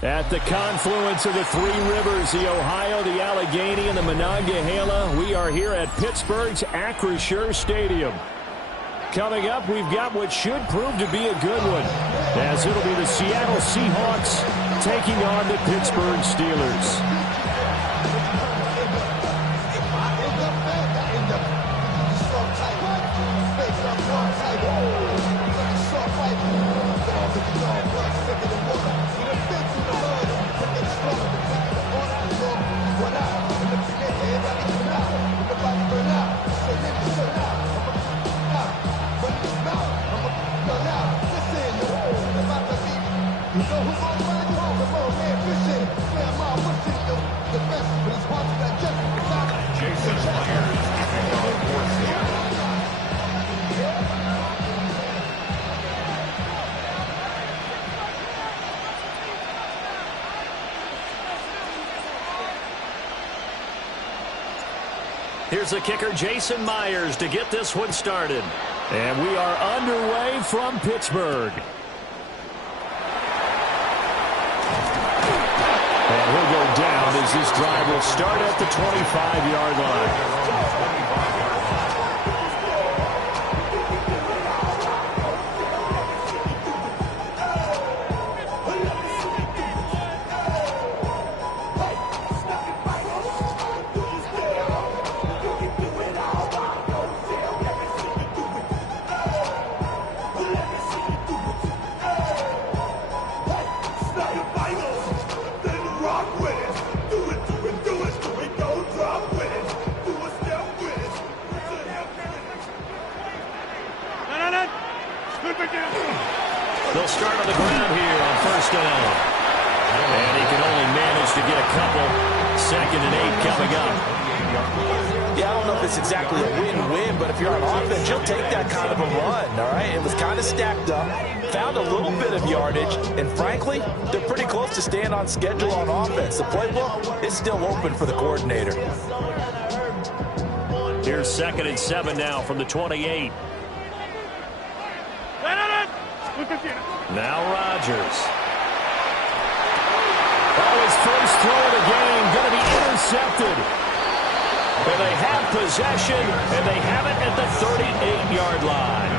At the confluence of the three rivers, the Ohio, the Allegheny, and the Monongahela, we are here at Pittsburgh's Acrisure Stadium. Coming up, we've got what should prove to be a good one, as it'll be the Seattle Seahawks taking on the Pittsburgh Steelers. Here's the kicker, Jason Myers, to get this one started. And we are underway from Pittsburgh. And he'll go down as this drive will start at the 25-yard line. They'll start on the ground here on first down. And he can only manage to get a couple. 2nd and 8 coming up. Yeah, I don't know if it's exactly a win-win, but if you're on offense, you'll take that kind of a run, all right? It was kind of stacked up, found a little bit of yardage, and frankly, they're pretty close to staying on schedule on offense. The playbook is still open for the coordinator. Here's 2nd and 7 now from the 28. Now Rodgers. Oh, his first throw of the game going to be intercepted. And they have possession, and they have it at the 38-yard line.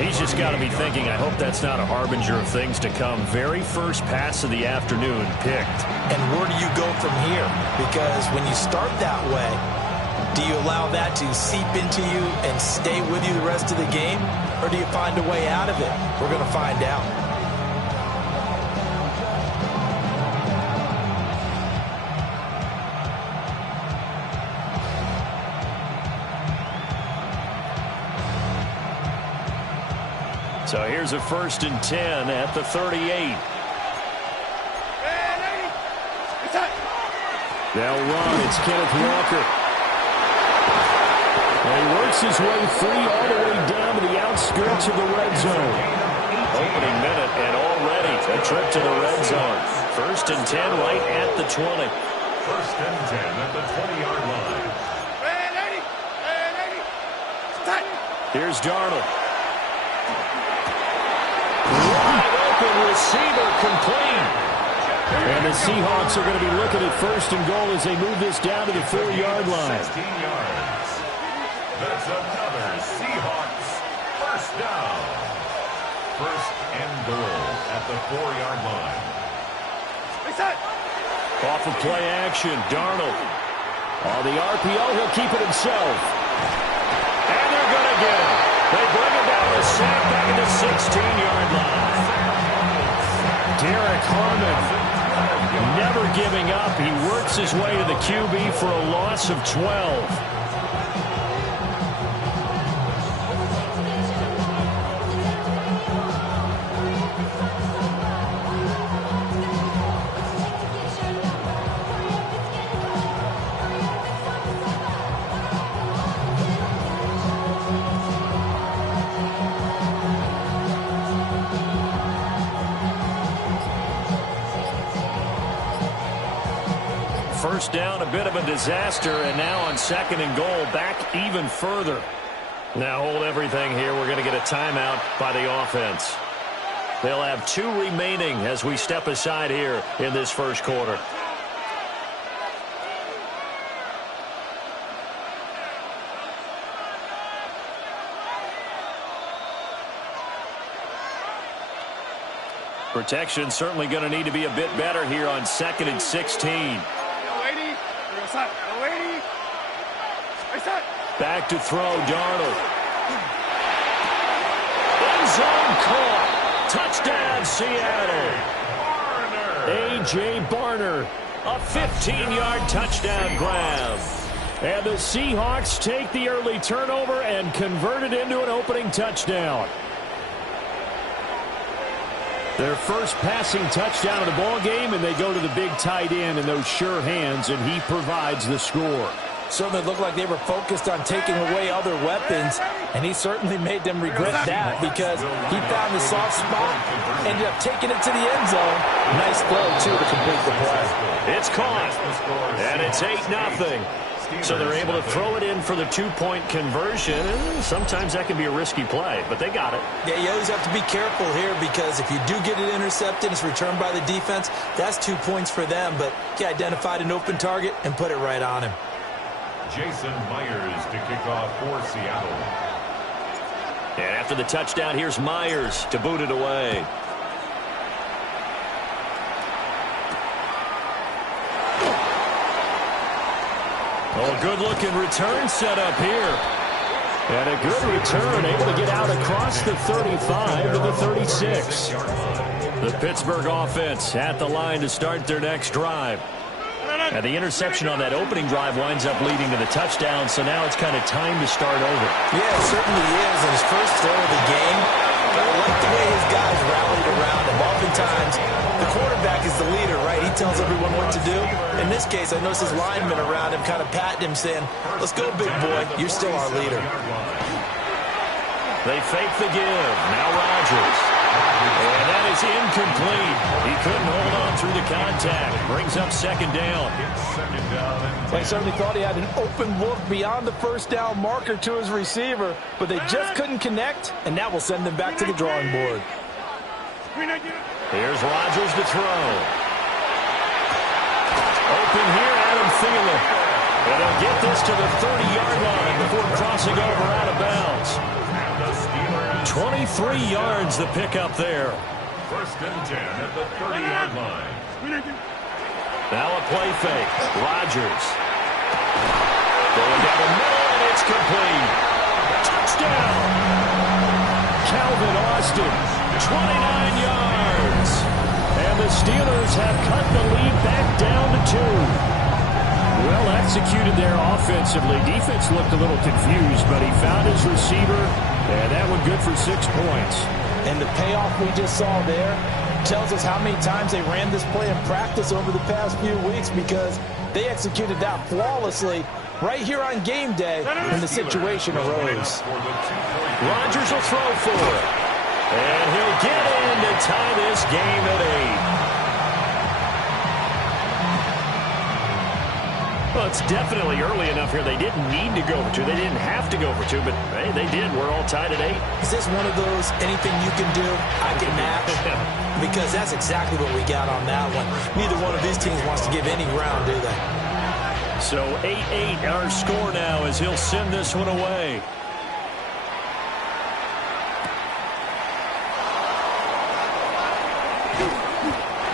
He's just got to be thinking, I hope that's not a harbinger of things to come. Very first pass of the afternoon picked. And where do you go from here? Because when you start that way, do you allow that to seep into you and stay with you the rest of the game? Or do you find a way out of it? We're going to find out. So here's a 1st and 10 at the 38. They'll run. It's Kenneth Walker. And he works his way free all the way down to the outskirts of the red zone. Opening minute and already a trip to the red zone. 1st and 10 right at the 20. 1st and 10 at the 20-yard line. Here's Darnold. Wide open receiver complete. And the Seahawks are going to be looking at 1st and goal as they move this down to the 4-yard line. 16 yards. That's another Seahawks 1st down. 1st and goal at the 4-yard line. Off of play action, Darnold. On the RPO, he'll keep it himself. And they're going to get him. They bring him down to sack back at the 16-yard line. Derek Harmon never giving up. He works his way to the QB for a loss of 12. first down, a bit of a disaster, and now on 2nd and goal, back even further. Now hold everything here. We're going to get a timeout by the offense. They'll have 2 remaining as we step aside here in this first quarter. Protection certainly going to need to be a bit better here on 2nd and 16. Back to throw, Darnold. End zone caught. Touchdown, Seattle. A.J. Barner, a 15-yard touchdown grab. And the Seahawks take the early turnover and convert it into an opening touchdown. Their first passing touchdown of the ball game, and they go to the big tight end in those sure hands, and he provides the score. Certainly looked like they were focused on taking away other weapons, and he certainly made them regret that because he found the soft spot, ended up taking it to the end zone. Nice throw, too, to complete the play. It's caught, and it's 8-0. So they're able to throw it in for the 2-point conversion, and sometimes that can be a risky play, but they got it. Yeah, you always have to be careful here because if you do get it intercepted, it's returned by the defense, that's 2 points for them, but he identified an open target and put it right on him. Jason Myers to kick off for Seattle. And after the touchdown, here's Myers to boot it away. Oh, good-looking return set up here. And a good return, able to get out across the 35 to the 36. The Pittsburgh offense at the line to start their next drive. And the interception on that opening drive winds up leading to the touchdown, so now it's kind of time to start over. Yeah, it certainly is. In his first throw of the game, I like the way his guys rallied around him. Oftentimes, the quarterback is the leader, right? He tells everyone what to do. In this case, I noticed his linemen around him kind of patting him, saying, let's go, big boy. You're still our leader. They fake the give. Now Rodgers. And that is incomplete. He couldn't hold on through the contact. Brings up 2nd down. They certainly thought he had an open look beyond the first down marker to his receiver, but they just couldn't connect, and that will send them back to the drawing board. Here's Rodgers to throw. Open here, Adam Thielen. And he'll get this to the 30-yard line before crossing over out of bounds. 23 yards the pickup there. 1st and 10 at the 30-yard line. Now a play fake. Rodgers. Going down the middle, and it's complete. Touchdown. Calvin Austin, 29 yards. And the Steelers have cut the lead back down to 2. Well executed there offensively. Defense looked a little confused, but he found his receiver, and that one good for 6 points. And the payoff we just saw there tells us how many times they ran this play in practice over the past few weeks because they executed that flawlessly right here on game day when the situation arose. Rodgers will throw for it. And he'll get in to tie this game at 8. Well, it's definitely early enough here. They didn't need to go for 2. They didn't have to go for 2, but hey, they did. We're all tied at 8. Is this one of those anything you can do, I can match? Because that's exactly what we got on that one. Neither one of these teams wants to give any ground, do they? So 8-8 our score now as he'll send this one away.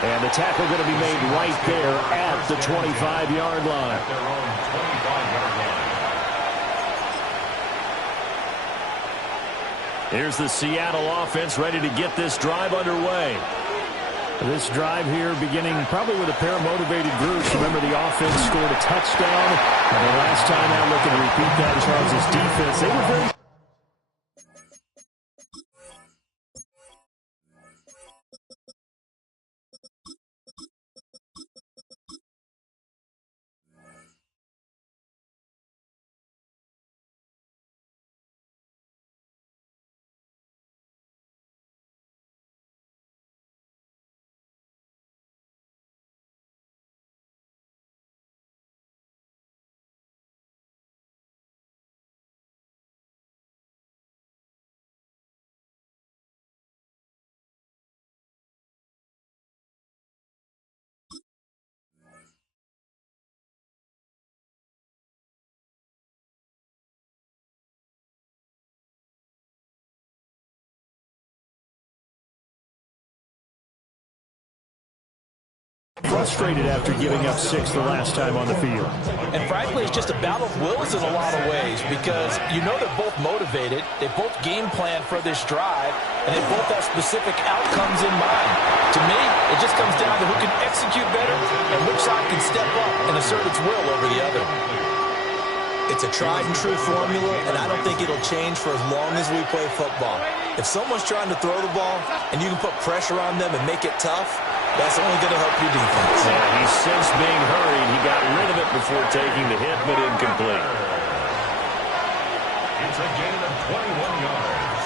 And the tackle going to be made right there at the 25-yard line. At their own 25-yard line. Here's the Seattle offense ready to get this drive underway. This drive here beginning probably with a pair of motivated groups. Remember, the offense scored a touchdown. And the last time out looking to repeat that, Charles' defense, they were very Frustrated after giving up 6 the last time on the field. And frankly, it's just a battle of wills in a lot of ways because you know they're both motivated, they both game plan for this drive, and they both have specific outcomes in mind. To me, it just comes down to who can execute better and which side can step up and assert its will over the other. It's a tried and true formula, and I don't think it'll change for as long as we play football. If someone's trying to throw the ball and you can put pressure on them and make it tough, that's only going to help your defense. Yeah, he's since being hurried. He got rid of it before taking the hit, but incomplete. It's a gain of 21 yards.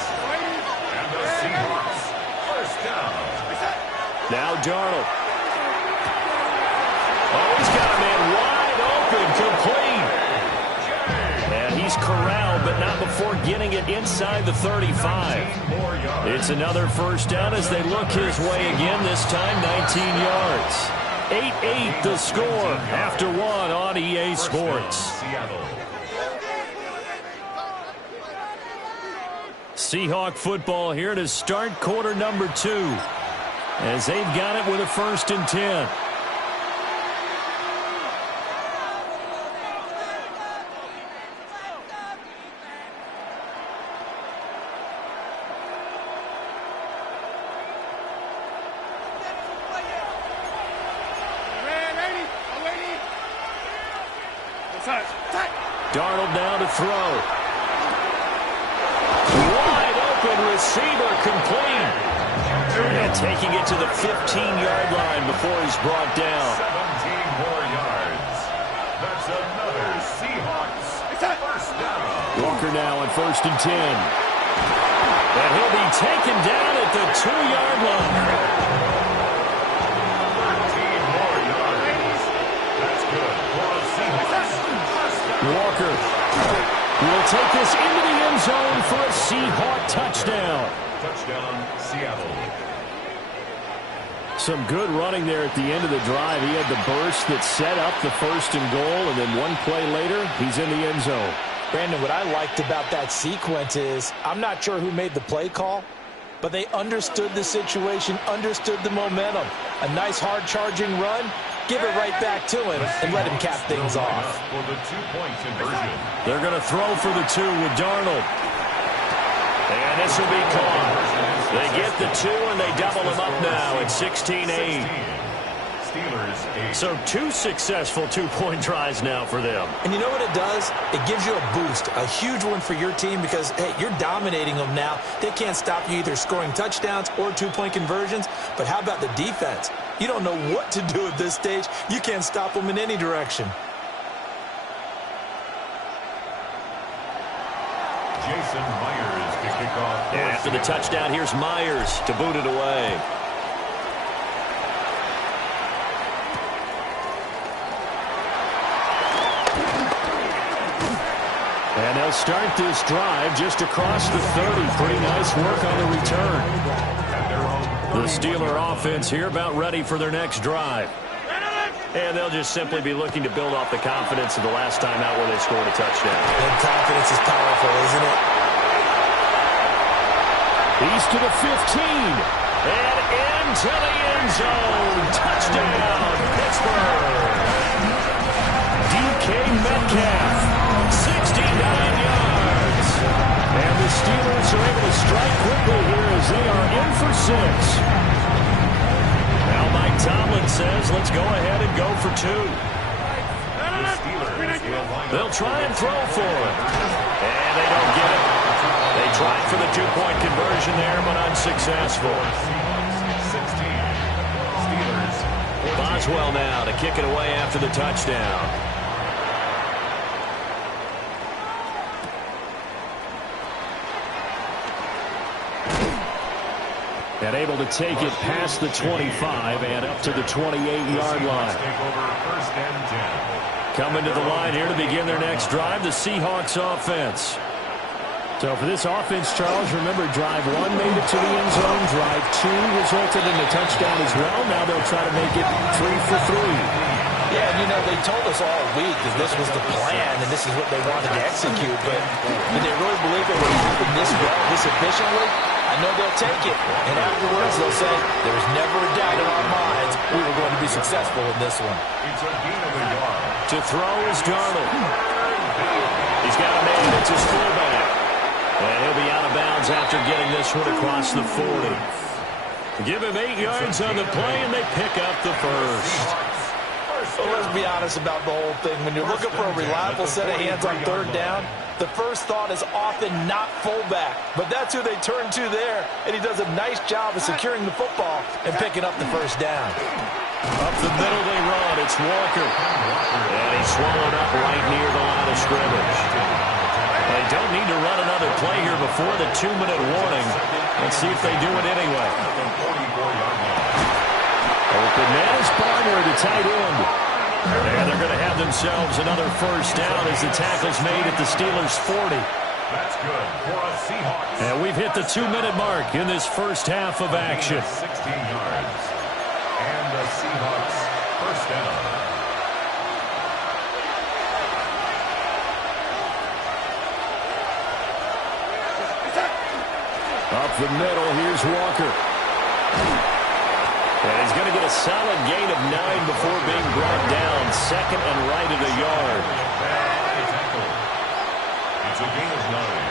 And the Seahawks first down. Now Darnold. Oh, he's got a man wide open, complete. And he's corralled, but not before getting it inside the 35. It's another first down as they look his way again, this time 19 yards. 8-8 the score after one on EA Sports. Seahawk football here to start quarter number 2 as they've got it with a 1st and 10. Darnold now to throw. Wide open receiver, complete. And taking it to the 15-yard line before he's brought down. 17 more yards. That's another Seahawks first down. Walker now on 1st and 10. And he'll be taken down at the 2-yard line. 13 more yards. That's good for the Seahawks. Walker will take this into the end zone for a Seahawk touchdown. Touchdown, Seattle. Some good running there at the end of the drive. He had the burst that set up the 1st and goal, and then one play later, he's in the end zone. Brandon, what I liked about that sequence is I'm not sure who made the play call, but they understood the situation, understood the momentum. A nice hard-charging run. Give it right back to him and let him cap things off. For the 2-point conversion. They're going to throw for the 2 with Darnold. And this will be caught. They get the 2 and they double him up now at 16-8. Steelers 8. So 2 successful 2-point tries now for them. And you know what it does? It gives you a boost, a huge one for your team because, hey, you're dominating them now. They can't stop you either scoring touchdowns or 2-point conversions. But how about the defense? You don't know what to do at this stage. You can't stop them in any direction. Jason Myers to kick off. And after the touchdown, here's Myers to boot it away. And they'll start this drive just across the 30. Pretty nice work on the return. The Steeler offense here about ready for their next drive. And they'll just simply be looking to build off the confidence of the last time out where they scored a touchdown. And confidence is powerful, isn't it? He's to the 15. And into the end zone. Touchdown, Pittsburgh. DK Metcalf, 69 yards. And the Steelers are able to strike quickly here as they are in for 6. Now Mike Tomlin says, let's go ahead and go for 2. They'll try and throw for it. And they don't get it. They tried for the 2-point conversion there, but unsuccessful. Boswell now to kick it away after the touchdown. And able to take it past the 25 and up to the 28-yard line. Coming to the line here to begin their next drive, the Seahawks offense. So for this offense, Charles, remember drive 1 made it to the end zone. Drive 2 resulted in a touchdown as well. Now they'll try to make it 3 for 3. Yeah, and you know, they told us all week that this was the plan and this is what they wanted to execute. But did they really believe it would happen this well, this efficiently? I know they'll take it. And afterwards, they'll say, there was never a doubt in our mind confident we were going to be successful in this one. It's a gain of a yard. To throw is Darnold. He's got a man that's his fullback. And he'll be out of bounds after getting this one across the 40. Give him 8 yards on the play, and they pick up the first. Well, let's be honest about the whole thing. When you're looking for a reliable set of hands on third down, the first thought is often not fullback. But that's who they turn to there, and he does a nice job of securing the football and picking up the first down. Up the middle they run. It's Walker. And he's swallowed up right near the line of scrimmage. They don't need to run another play here before the 2-minute warning. Let's see if they do it anyway. Open man is Barner, the tight end. And they're going to have themselves another first down as the tackle's made at the Steelers' 40. That's good for a Seahawks. And we've hit the 2-minute mark in this first half of action. 16 yards. And the Seahawks first down. Up the middle, here's Walker. And he's going to get a solid gain of 9 before being brought down. Second and right at a yard. It's a gain of 9.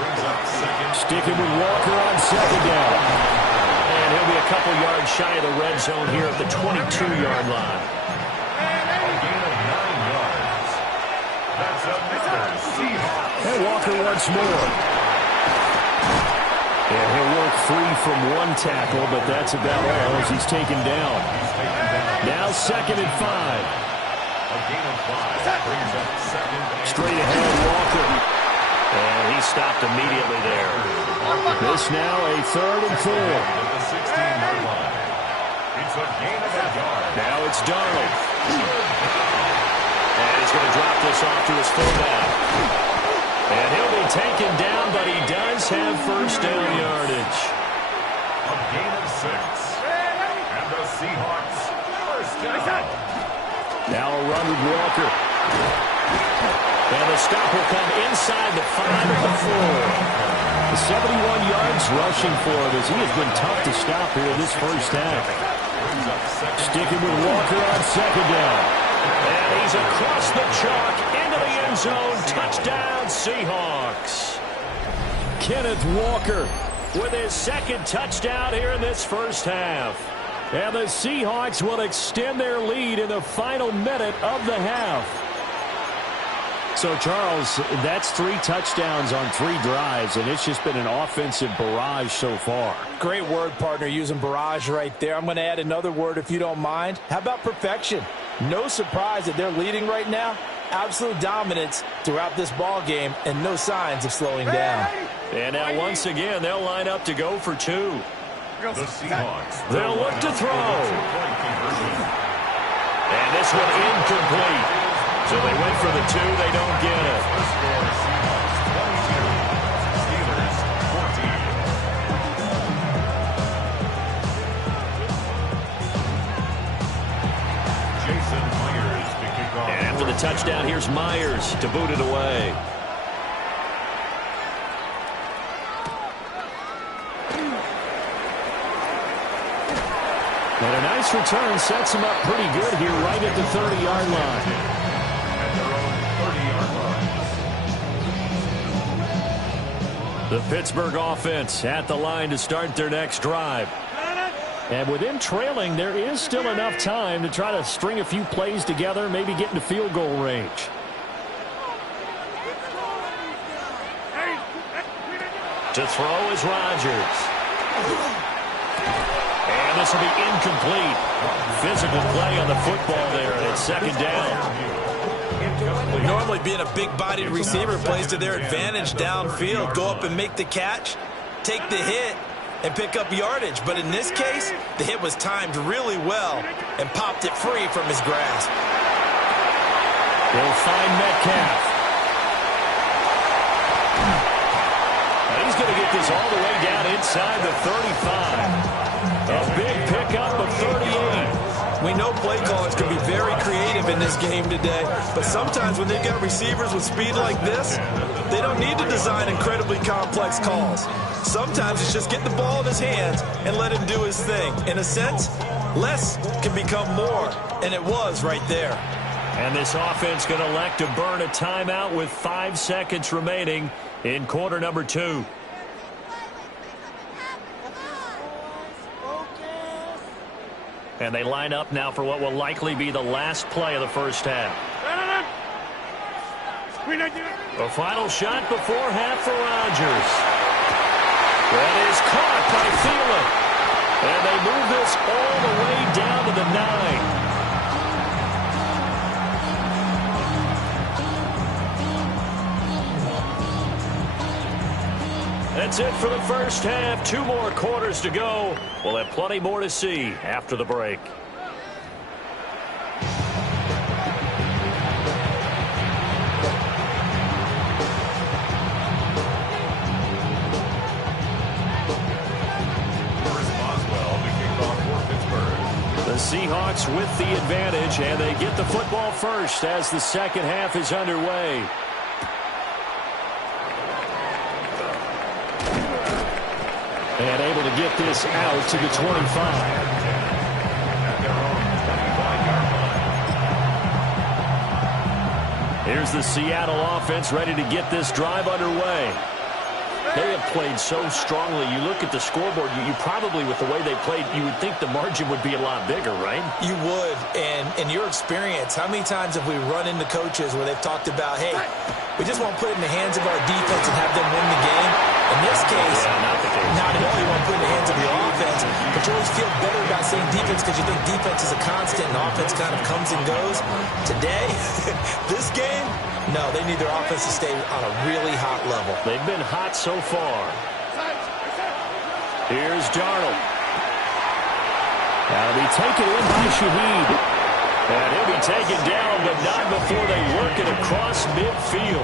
Brings up second. Sticking with Walker on second down. And he'll be a couple yards shy of the red zone here at the 22-yard line. A gain of 9 yards. That's another Seahawks. And Walker once more. And he'll work free from one tackle, but that's about all as he's taken down. Now second and 5. A gain of 5 brings up second. Straight ahead, Walker. And he stopped immediately there. This now a third and 4. At the 16-yard line. It's a gain of a yard. Now it's Darnold. And he's going to drop this off to his fullback. And he'll be taken down, but he does have first down yardage. A gain of 6. And the Seahawks first down. Now a run with Walker. And the stop will come inside the 5 of the 4. The 71 yards rushing for him as he has been tough to stop here in this first half. Sticking with Walker on second down. And he's across the chalk into the end zone. Touchdown, Seahawks. Kenneth Walker with his second touchdown here in this first half. And the Seahawks will extend their lead in the final minute of the half. So, Charles, that's 3 touchdowns on 3 drives, and it's just been an offensive barrage so far. Great word, partner, using barrage right there. I'm going to add another word if you don't mind. How about perfection? No surprise that they're leading right now. Absolute dominance throughout this ball game and no signs of slowing down. And now once again, they'll line up to go for 2. The Seahawks. They'll look to throw. And this one incomplete. So they went for the 2. They don't get it. Seahawks 22. Steelers 14. Jason Myers to kick off. And after the touchdown, here's Myers to boot it away. And a nice return sets him up pretty good here right at the 30-yard line. At their own 30-yard line. The Pittsburgh offense at the line to start their next drive. And with them trailing, there is still enough time to try to string a few plays together, maybe get into field goal range. To throw is Rodgers. And this will be incomplete. Physical play on the football there, and it's second down. Normally being a big-bodied receiver plays to their advantage downfield. Go up and make the catch, take the hit, and pick up yardage. But in this case, the hit was timed really well and popped it free from his grasp. They'll find Metcalf. And he's going to get this all the way down inside the 35. A big pickup of 38. We know play callers can be very creative in this game today, but sometimes when they've got receivers with speed like this, they don't need to design incredibly complex calls. Sometimes it's just get the ball in his hands and let him do his thing. In a sense, less can become more, and it was right there. And this offense going to elect to burn a timeout with 5 seconds remaining in quarter number 2. And they line up now for what will likely be the last play of the first half. The final shot before half for Rodgers. That is caught by Thielen. And they move this all the way down to the 9. That's it for the first half. 2 more quarters to go. We'll have plenty more to see after the break. The Seahawks with the advantage, and they get the football first as the second half is underway. And able to get this out to the 25. Here's the Seattle offense ready to get this drive underway. They have played so strongly. You look at the scoreboard, you probably, with the way they played, you would think the margin would be a lot bigger, right? You would. And in your experience, how many times have we run into coaches where they've talked about, hey, we just want to put it in the hands of our defense and have them win the game? In this case, not at all. You want to put it in the hands of the offense, but you always feel better about saying defense because you think defense is a constant and offense kind of comes and goes. Today, this game, no, they need their offense to stay on a really hot level. They've been hot so far. Here's Darnold. That'll be taken in by Shaheed. And he'll be taken down, but not before they work it across midfield.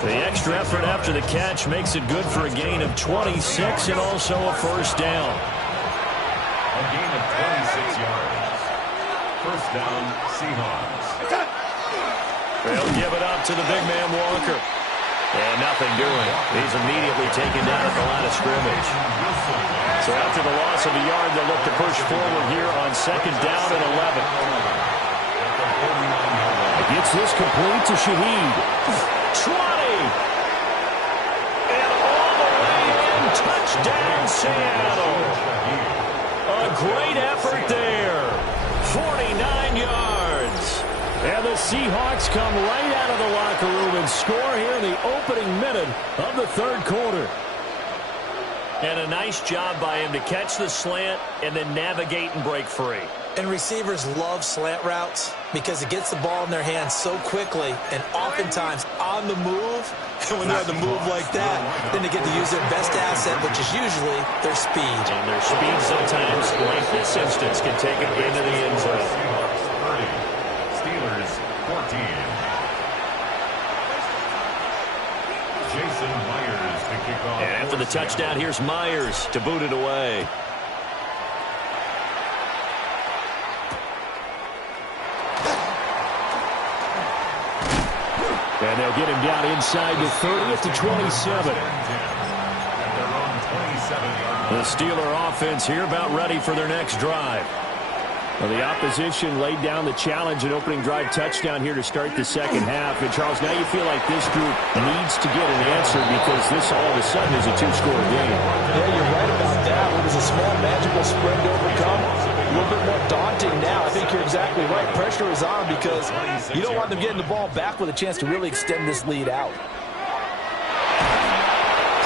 The extra effort after the catch makes it good for a gain of 26 and also a first down. A gain of 26 yards. First down, Seahawks. They'll give it up to the big man, Walker. And nothing doing. He's immediately taken down at the line of scrimmage. So after the loss of a yard, they'll look to push forward here on second down and 11. Gets this complete to Shaheed. 20. And all the way in. Touchdown, Seattle. A great effort there. 49 yards. And the Seahawks come right out of the locker room and score here in the opening minute of the third quarter. And a nice job by him to catch the slant and then navigate and break free. And receivers love slant routes because it gets the ball in their hands so quickly and oftentimes on the move. And when they're on the move like that, then they get to use their best asset, which is usually their speed. And their speed sometimes, like this instance, can take it into the end zone. Steelers 14. Jason Myers to kick off. And after the touchdown, here's Myers to boot it away. And they'll get him down inside the 30 at the 27. The Steeler offense here about ready for their next drive. Well, the opposition laid down the challenge and opening drive touchdown here to start the second half. And, Charles, now you feel like this group needs to get an answer because this all of a sudden is a two-score game. Yeah, you're right about that. It was a small magical spread to overcome. A little bit more daunting now. I think you're exactly right. Pressure is on because you don't want them getting the ball back with a chance to really extend this lead out.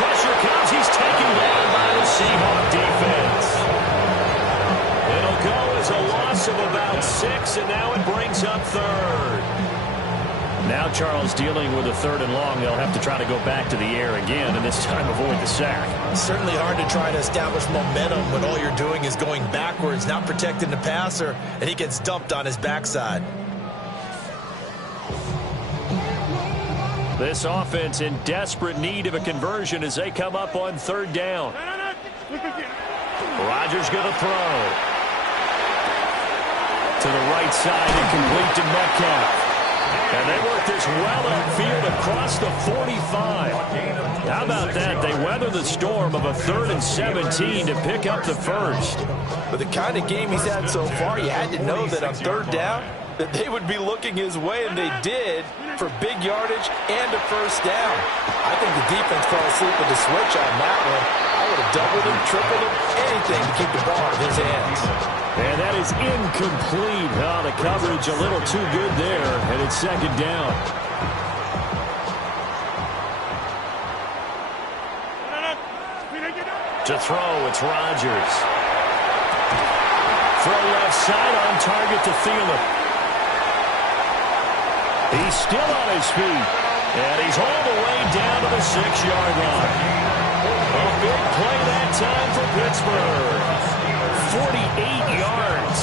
Pressure comes. He's taken down by the Seahawk defense. It'll go as a loss of about 6, and now it brings up third. Now Charles dealing with a third and long. They'll have to try to go back to the air again, and this time avoid the sack. Certainly hard to try to establish momentum when all you're doing is going backwards, not protecting the passer, and he gets dumped on his backside. This offense in desperate need of a conversion as they come up on third down. Rodgers going to throw. To the right side and complete to Metcalf. And they work this well upfield across the 45. How about that? They weather the storm of a 3rd and 17 to pick up the first. But the kind of game he's had so far, you had to know that on 3rd down, that they would be looking his way, and they did, for big yardage and a first down. I think the defense fell asleep with the switch on that one. I would have doubled him, tripled him, anything to keep the ball out of his hands. And that is incomplete. Oh, the coverage a little too good there, and it's 2nd down. To throw, it's Rodgers. Throw left side, on target to Thielen. He's still on his feet, and he's all the way down to the 6-yard line. A big play that time for Pittsburgh. 48 yards.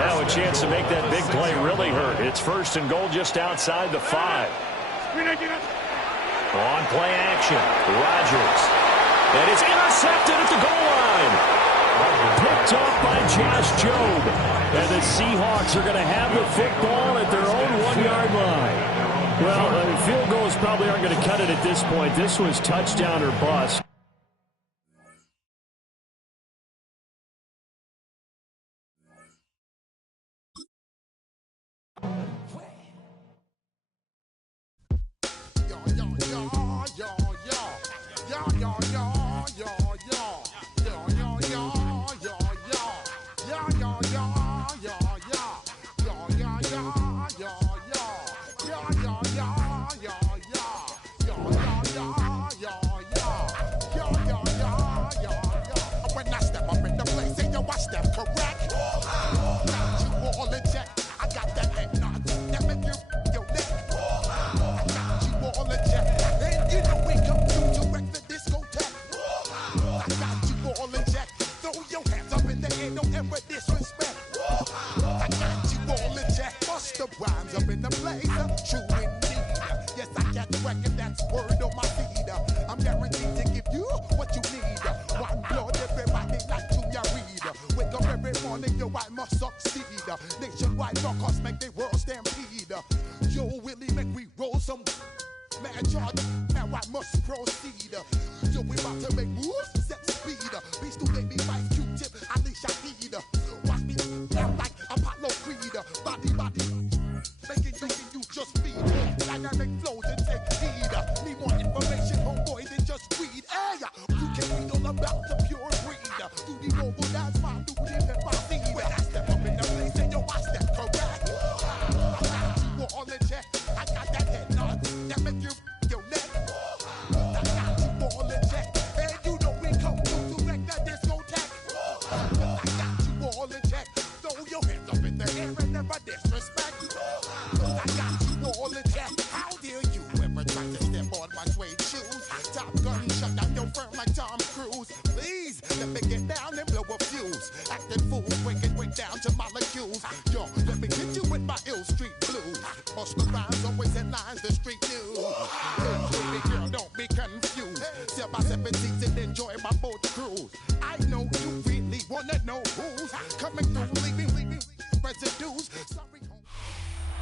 Now a chance to make that big play really hurt. It's 1st and goal just outside the 5. On play action, Rodgers. And it's intercepted at the goal line. Picked off by Josh Jobe. And the Seahawks are going to have the football at their own 1-yard line. Well, field goals probably aren't going to cut it at this point. This was touchdown or bust.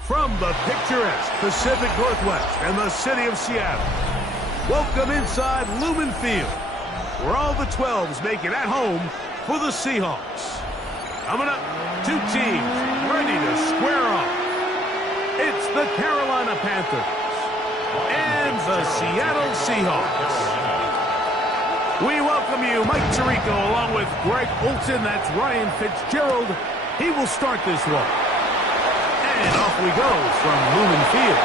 From the picturesque Pacific Northwest and the city of Seattle, welcome inside Lumen Field, where all the 12s make it at home for the Seahawks. Coming up, 2 teams ready to square off. It's the Carolina Panthers and the Seattle Seahawks. We welcome you, Mike Tirico, along with Greg Olson. That's Ryan Fitzgerald. He will start this one. And off we go from Lumen Field.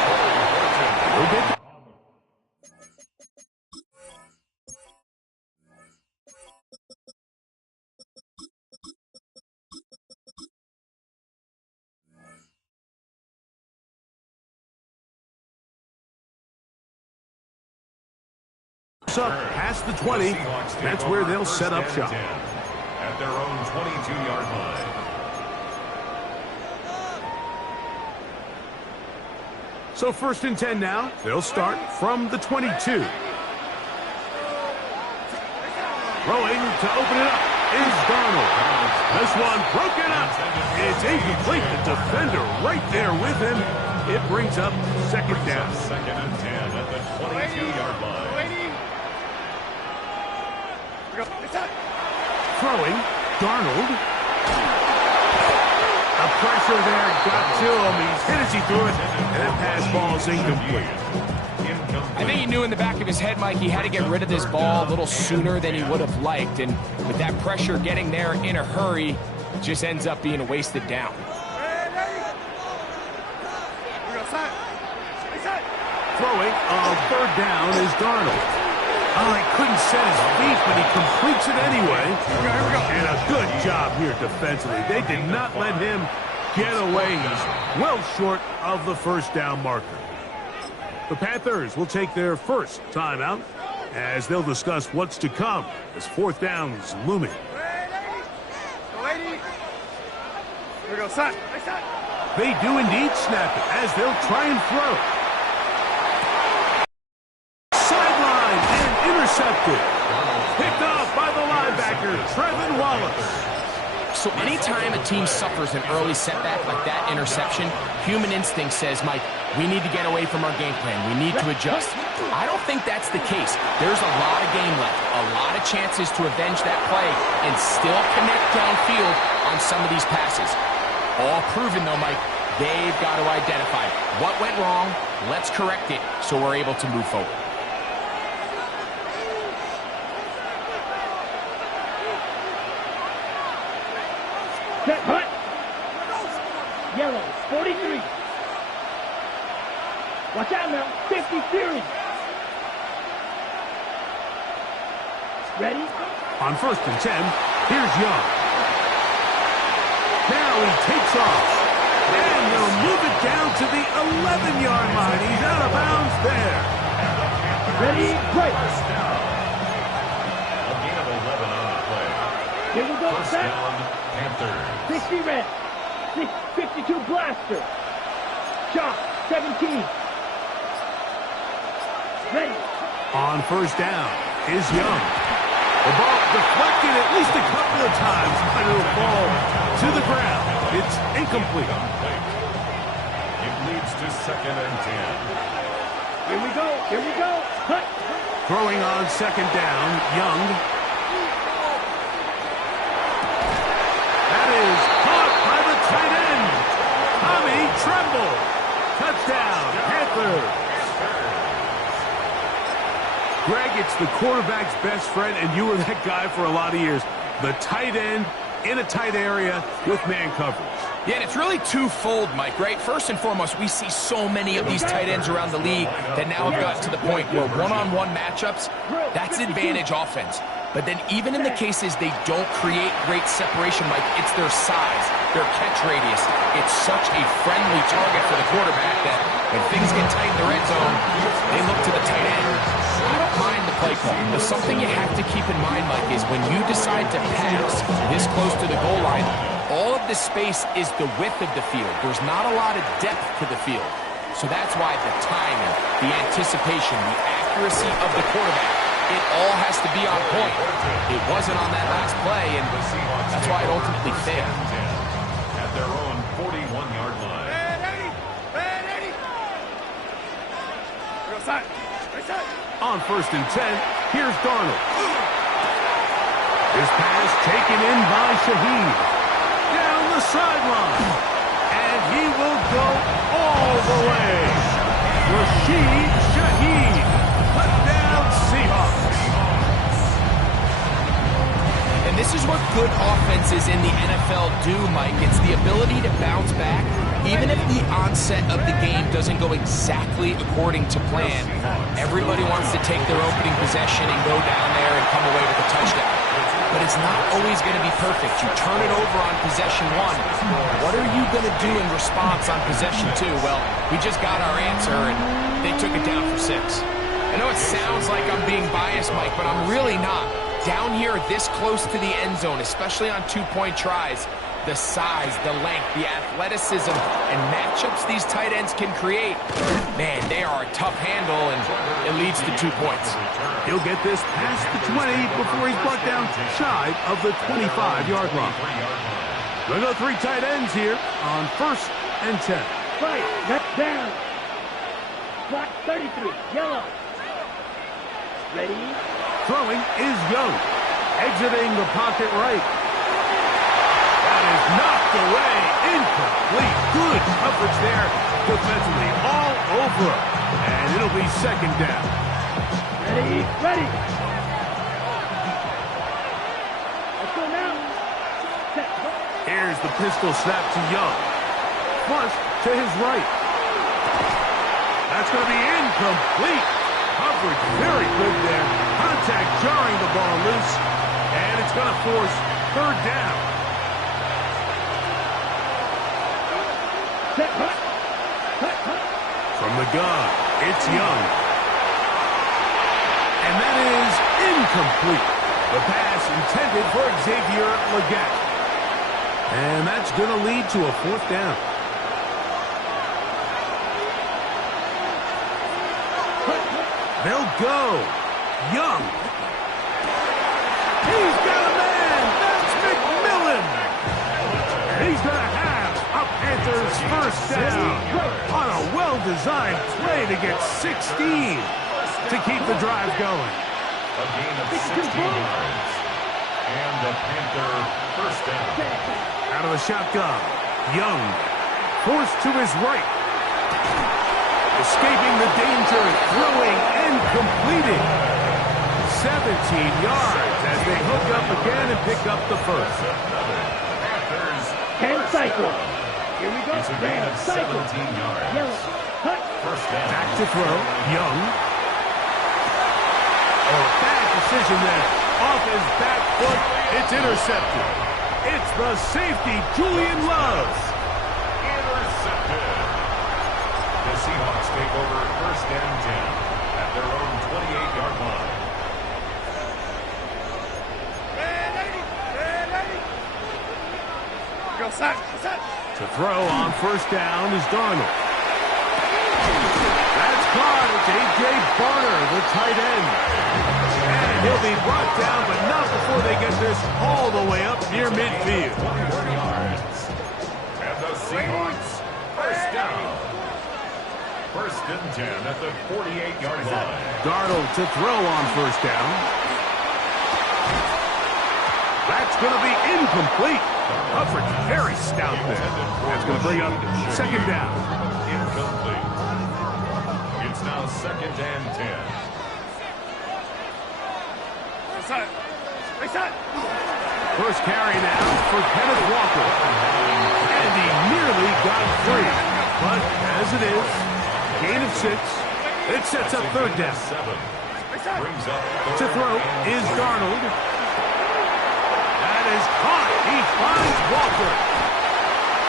Up past the 20. That's where they'll set up shop. At their own 22-yard line. So 1st and 10 now. They'll start from the 22. Throwing to open it up. is Darnold. This one broken up. It's incomplete. The defender right there with him. It brings up second down. Second and 10 at the 22-yard line. Throwing, Darnold. The pressure there got to him. He's hit as he threw it, and that pass ball's incomplete. I think he knew in the back of his head, Mike, he had to get rid of this ball a little sooner than he would have liked. And with that pressure getting there in a hurry, just ends up being a wasted down. Throwing on third down is Darnold. Oh, he couldn't set his feet, but he completes it anyway. And a good job here defensively. They did not let him get away. He's well short of the first down marker. The Panthers will take their first timeout as they'll discuss what's to come as fourth down's looming. They do indeed snap it as they'll try and throw. Sideline and intercepted. Picked off by the linebacker, Trevin Wallace. So anytime a team suffers an early setback like that interception, human instinct says, Mike, we need to get away from our game plan. We need to adjust. I don't think that's the case. There's a lot of game left, a lot of chances to avenge that play and still connect downfield on some of these passes. All proven, though, Mike, they've got to identify what went wrong, let's correct it so we're able to move forward. Set, hut. Yellow, 43. Watch out now, 50 series. Ready? On first and 10, here's Young. Now he takes off. And they'll move it down to the 11-yard line. He's out of bounds there. Ready, break. A gain of 11 on the play. Here we go, First set. down, Panthers. 60 red. 52 blaster. Shot, 17. Ready. On first down is Young. The ball deflected at least a couple of times, but it'll fall to the ground. It's incomplete. It leads to second and 10. Here we go, here we go. Hut. Throwing on second down, Young. That is caught by the tight end, Tommy Tremble. Touchdown, Panthers. Greg, it's the quarterback's best friend, and you were that guy for a lot of years. The tight end in a tight area with man coverage. Yeah, and it's really twofold, Mike, right? First and foremost, we see so many of these tight ends around the league that now have gotten to the point where one-on-one matchups, that's advantage offense. But then even in the cases they don't create great separation, Mike, it's their size, their catch radius. It's such a friendly target for the quarterback that when things get tight in the red zone, they look to the tight end. I don't mind the play call. But something you have to keep in mind, Mike, is when you decide to pass this close to the goal line, all of this space is the width of the field. There's not a lot of depth to the field. So that's why the timing, the anticipation, the accuracy of the quarterback, it all has to be on point. It wasn't on that last play, and that's why it ultimately failed. At their own 41-yard line. On first and 10, here's Darnold. His pass taken in by Shaheed. Down the sideline. And he will go all the way. Rashid Shaheed. Touchdown Seahawks. And this is what good offenses in the NFL do, Mike. It's the ability to bounce back, even if the onset of the game doesn't go exactly according to plan. Everybody wants to take their opening possession and go down there and come away with a touchdown. But it's not always going to be perfect. You turn it over on possession one. What are you going to do in response on possession two? Well, we just got our answer, and they took it down for 6. I know it sounds like I'm being biased, Mike, but I'm really not. Down here this close to the end zone, especially on two-point tries, the size, the length, the athleticism, and matchups these tight ends can create, man, they are a tough handle, and it leads to 2 points. He'll get this past the 20 before he's brought down shy of the 25-yard line. We'll go 3 tight ends here on 1st and 10. Right, left down. Slot 33, yellow. Ready? Throwing is Young. Exiting the pocket right. That is knocked away. Incomplete. Good coverage there. Defensively all over him. And it'll be 2nd down. Ready, ready. Let's go now. Set. Here's the pistol snap to Young. Flush to his right. That's going to be incomplete. Coverage very good there. Contact jarring the ball loose. And it's going to force 3rd down. Set, hut. Hut, hut. From the gun, it's Young. And that is incomplete. The pass intended for Xavier Legette. And that's going to lead to a 4th down. They'll go. Young. He's got a man. That's McMillan. And he's going to have a Panthers 1st down on a well-designed play to get 16 to keep the drive going. A gain of 16 yards. And the Panther 1st down. Out of the shotgun. Young. Forced to his right. Escaping the danger, throwing and completing. 17 yards as they hook up again and pick up the 1st. Panthers 10 cycle. Here we go. It's a gain of Cycle. 17 yards. Yellow. Hut. 1st down. Back to throw. Young. Oh, bad decision there. Off his back foot. It's intercepted. It's the safety, Julian Love. Intercepted. The Seahawks take over 1st and 10 at their own 28-yard line. To throw on 1st down is Darnold. That's caught. It's A.J. Barner, the tight end. And he'll be brought down, but not before they get this all the way up near midfield. 21 yards. And the Seahawks 1st down. 1st and 10 at the 48-yard line. Darnold to throw on 1st down. That's going to be incomplete. Coverage very stout there. That's going to bring up 2nd down. Incomplete. It's now 2nd and 10. First carry now for Kenneth Walker. And he nearly got free. But as it is, gain of 6. It sets up 3rd down. 7. Brings up To throw is Darnold. That is caught. He finds Walker.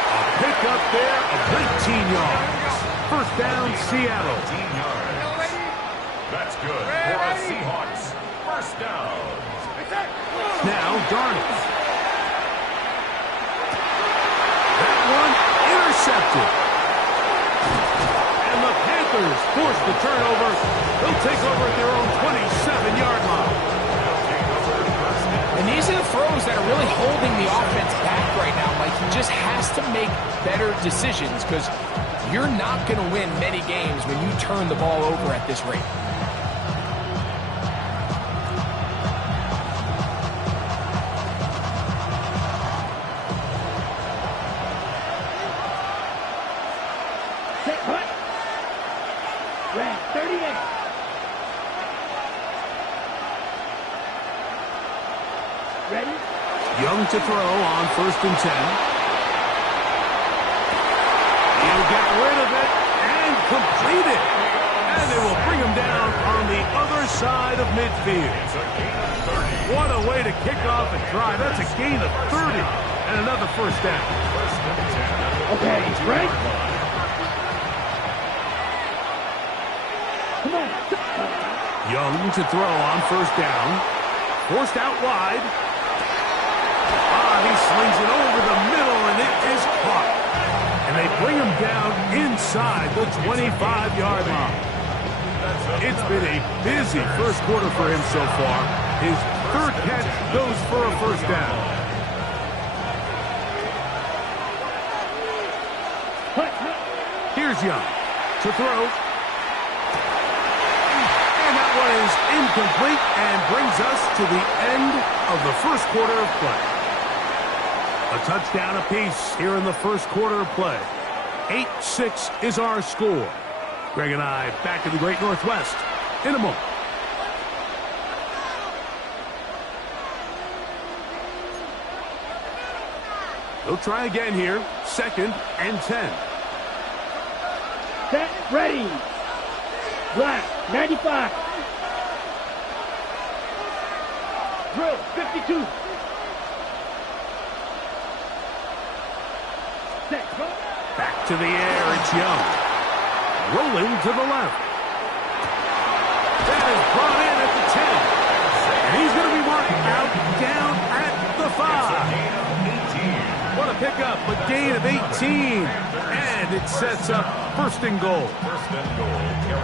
A pickup there of 19 yards. 1st down, Seattle. 18 yards. That's good for our Seahawks. 1st down. Now Darnold. That one intercepted. And the Panthers force the turnover. They'll take over at their own 27-yard line. And these are the throws that are really holding the offense back right now. Like, he just has to make better decisions because you're not going to win many games when you turn the ball over at this rate. Set, hut. Red 38. Ready? Young to throw on 1st and 10. He'll get rid of it and complete it. And they will bring him down on the other side of midfield. What a way to kick off a drive. That's a gain of 30 and another 1st down. Okay, right? Come on. Young to throw on 1st down. Forced out wide. He slings it over the middle, and it is caught. And they bring him down inside the 25-yard line. It's been a busy first quarter for him so far. His third catch goes for a first down. Here's Young to throw. And that one is incomplete and brings us to the end of the first quarter of play. A touchdown apiece here in the first quarter of play. 8-6 is our score. Greg and I back in the Great Northwest in a moment. They'll try again here. 2nd and 10. Set, ready. Black, 95. Drill, 52. Set, go. Back to the air, it's Young. Rolling to the left. That is brought in at the 10. And he's going to be marked out down at the 5. What a pickup, a gain of 18. And it sets up 1st and goal.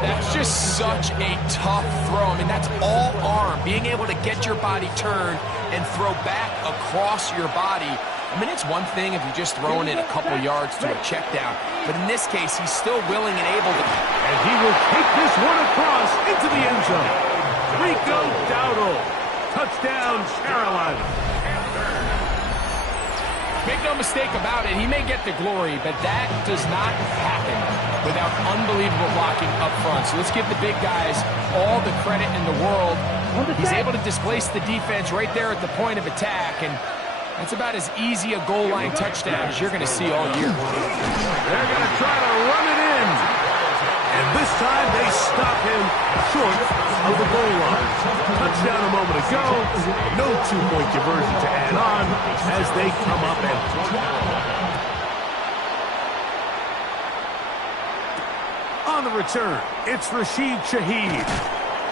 That's just such a tough throw. I mean, that's all arm. Being able to get your body turned and throw back across your body. I mean, it's one thing if you're just throwing it a couple yards to a check down. But in this case, he's still willing and able to. And he will take this one across into the end zone. Rico Dowdle. Touchdown, Carolina. Make no mistake about it, he may get the glory, but that does not happen without unbelievable blocking up front. So let's give the big guys all the credit in the world. He's able to displace the defense right there at the point of attack, and that's about as easy a goal line touchdown as you're going to see all year. They're going to try to run it in. And this time they stop him short of the goal line. Touchdown a moment ago. No two-point conversion to add on as they come up empty. On the return, it's Rashid Shaheed.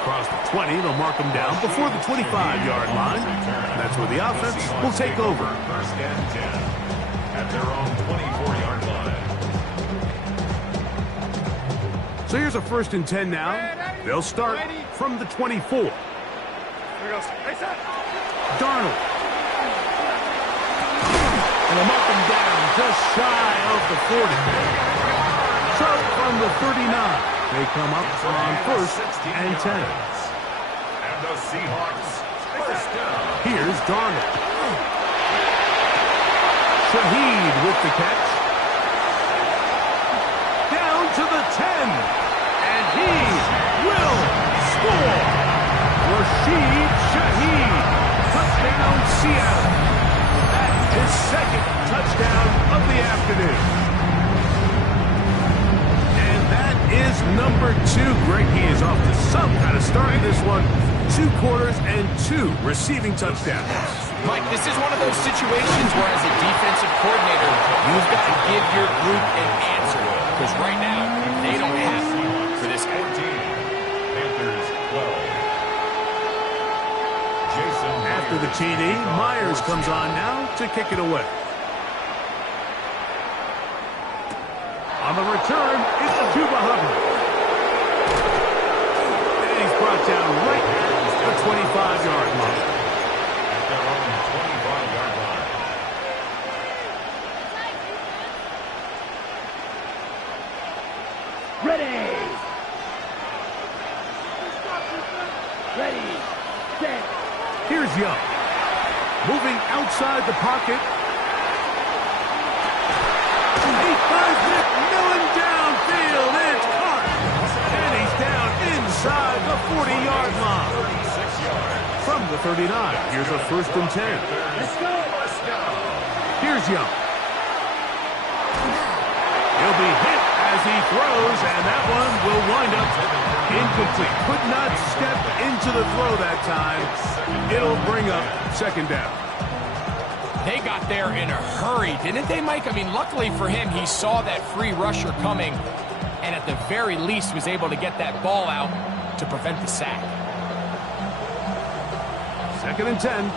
Across the 20, they'll mark him down before the 25-yard line. That's where the offense will take over. 1st and 10 at their own 24-yard line. So here's a 1st and 10 now. They'll start from the 24. Darnold. And they'll mark him down just shy of the 40. So from the 39, they come up on 1st and 10. And the Seahawks, 1st down. Here's Darnold. Shaheed with the catch. Down to the 10. And he will score. Rashid Shaheed. Touchdown, Seattle. That is 2nd touchdown of the afternoon. And that is number 2. Greg, he is off to some kind of start in this one. 2 quarters and 2 receiving touchdowns. Mike, this is one of those situations where as a defensive coordinator, you've got to give your group an answer. Because right now, they don't have one for this guy. Panthers 12. Jason After the TD, Myers comes on now to kick it away. On the return, it's Chuba Hubbard. And he's brought down right at the 25-yard line. At their own 25-yard line. Ready. Ready. Set. Here's Young. Moving outside the pocket. He finds McMillan downfield. It's caught. And he's down inside the 40-yard line. 36 yards. From the 39, here's a 1st and 10. Let's go. Here's Young. He'll be hit as he throws, and that one will wind up incomplete. Could not step into the throw that time. It'll bring up 2nd down. They got there in a hurry, didn't they, Mike? I mean, luckily for him, he saw that free rusher coming and at the very least was able to get that ball out to prevent the sack. 2nd and 10.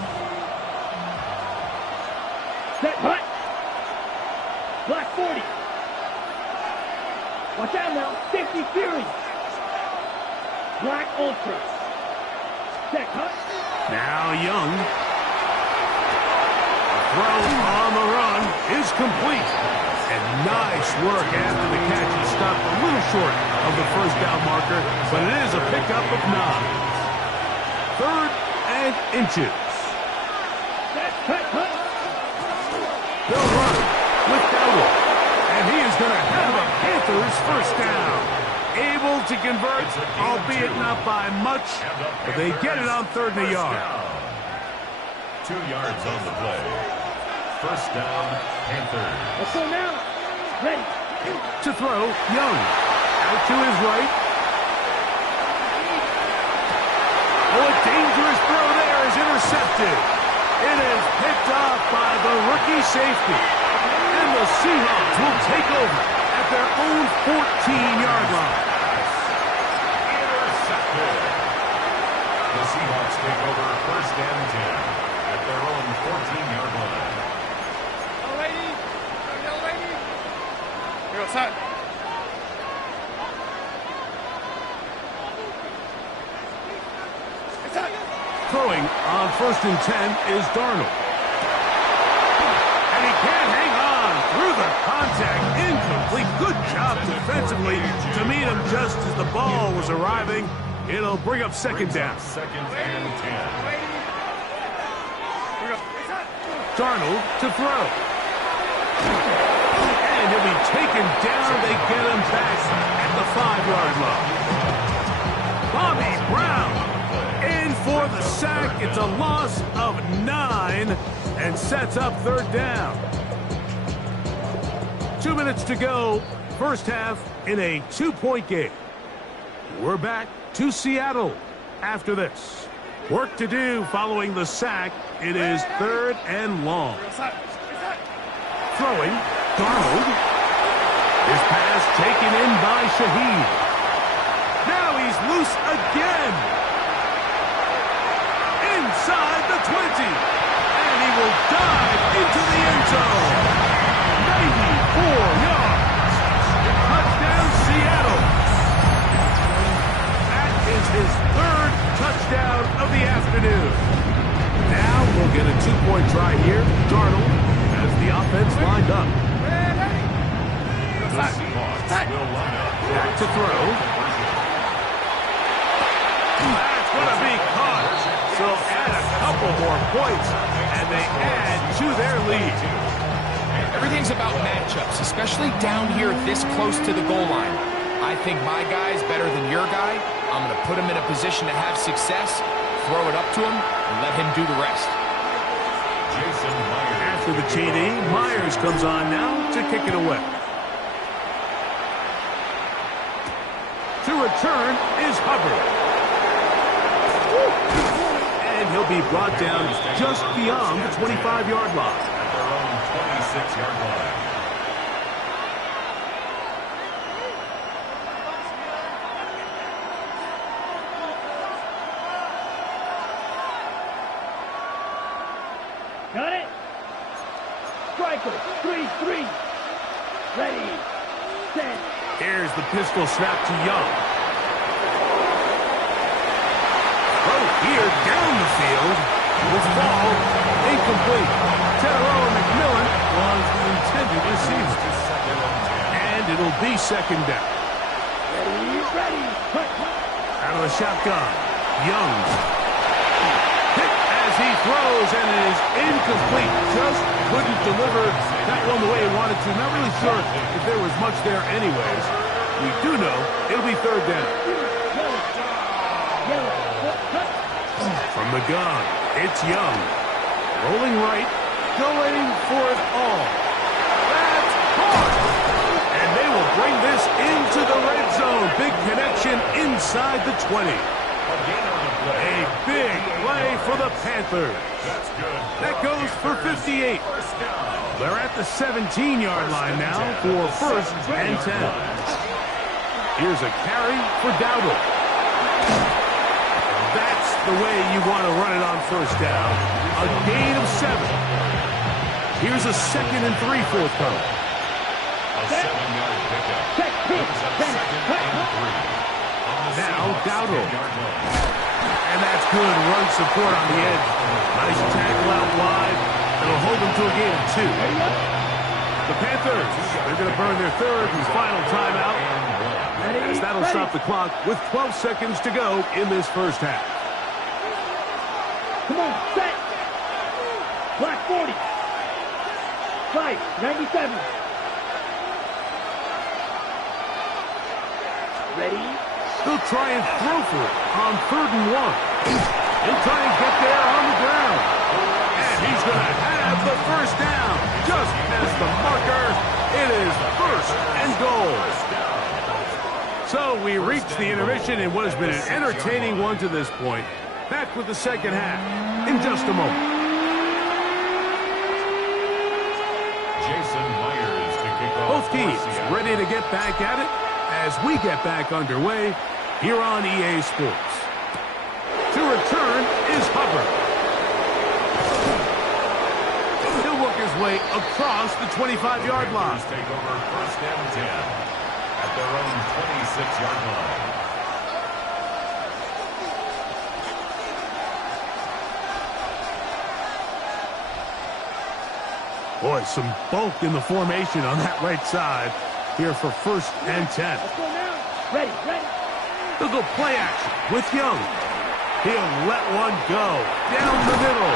Set, hut. Black 40. Watch out now. Safety Fury. Black Ultra. Set, hut. Now Young. The throw on the run is complete. And nice work after the catch. He stopped a little short of the first down marker, but it is a pickup of 9. 3rd and inches. They'll run with Dowdle. And he is going to have a Panthers first down. Able to convert, albeit not by much, but they get it on 3rd and a yard. 2 yards on the play. First down, Panthers. Let's go now. Ready. To throw, Young. Out to his right. Oh, a dangerous throw there is intercepted. It is picked off by the rookie safety. And the Seahawks will take over at their own 14-yard line. Intercepted. The Seahawks take over first and 10 at their own 14-yard line. Here, outside. Throwing on 1st and 10 is Darnold. And he can't hang on through the contact. Incomplete. Good job defensively to meet him just as the ball was arriving. It'll bring up 2nd down. 2nd and 10. Darnold to throw. And he'll be taken down. They get him back at the 5-yard line. Bobby Brown in for the sack. It's a loss of 9 and sets up 3rd down. 2 minutes to go. First half in a 2-point game. We're back to Seattle after this. Work to do following the sack. It is 3rd and long. Throwing, Darnold. His pass taken in by Shaheed. Now he's loose again. Inside the 20. And he will dive into the end zone. 94 yards. Touchdown, Seattle. That is his 3rd touchdown of the afternoon. Now we'll get a 2-point try here. Darnold has the offense lined up. The Seahawks will line up. Back to throw. That's going to be caught. So add a couple more points, and they add to their lead. Everything's about matchups, especially down here this close to the goal line. I think my guy's better than your guy. I'm going to put him in a position to have success, throw it up to him, and let him do the rest. Jason Myers. After the TD, Myers comes on now to kick it away. To return is Hubbard. And he'll be brought down just beyond the 25-yard line. At their own 26-yard line. Got it. Striker. 3-3. Ready. Set. Here's the pistol snap to Young. Throw here down the field. With ball incomplete. Tedero McMillan was the intended receiver. And it'll be 2nd down. Ready. Out of the shotgun. Young. Hit as he throws and it is incomplete. Just couldn't deliver that one the way he wanted to. Not really sure if there was much there anyways. We do know it'll be 3rd down. From the gun, it's Young. Rolling right, going for it all. That's hard. And they will bring this into the red zone. Big connection inside the 20. A big play for the Panthers. That goes for 58. They're at the 17-yard line now for 1st and 10. Here's a carry for Dowdle. That's the way you want to run it on 1st down. A gain of 7. Here's a 2nd and 3 forthcoming. A 7-yard pickup. It's a 2nd and 3. On the Now, Seahawks Dowdle. 10-yard line. And that's good run support on the edge. Nice tackle out wide. It'll hold them to a gain of 2. The Panthers, they're going to burn their 3rd and final timeout. As that'll stop the clock with 12 seconds to go in this first half. Come on, set. Black 40. 5, 97. Ready? They'll try and throw for it on 3rd and 1. He'll try and get there on the ground. And he's going to have the first down. Just as the marker, it is 1st and goal. So we reach the intermission in what has been an entertaining one to this point. Back with the second half in just a moment. Jason Myers to kick off. Both teams ready to get back at it as we get back underway here on EA Sports. To return is Hubbard. He'll work his way across the 25-yard line. Take over 1st and 10 at their own 26-yard line. Boy, some bulk in the formation on that right side here for 1st and 10. Let's go now. Ready, ready. They'll go play action with Young. He'll let one go down the middle.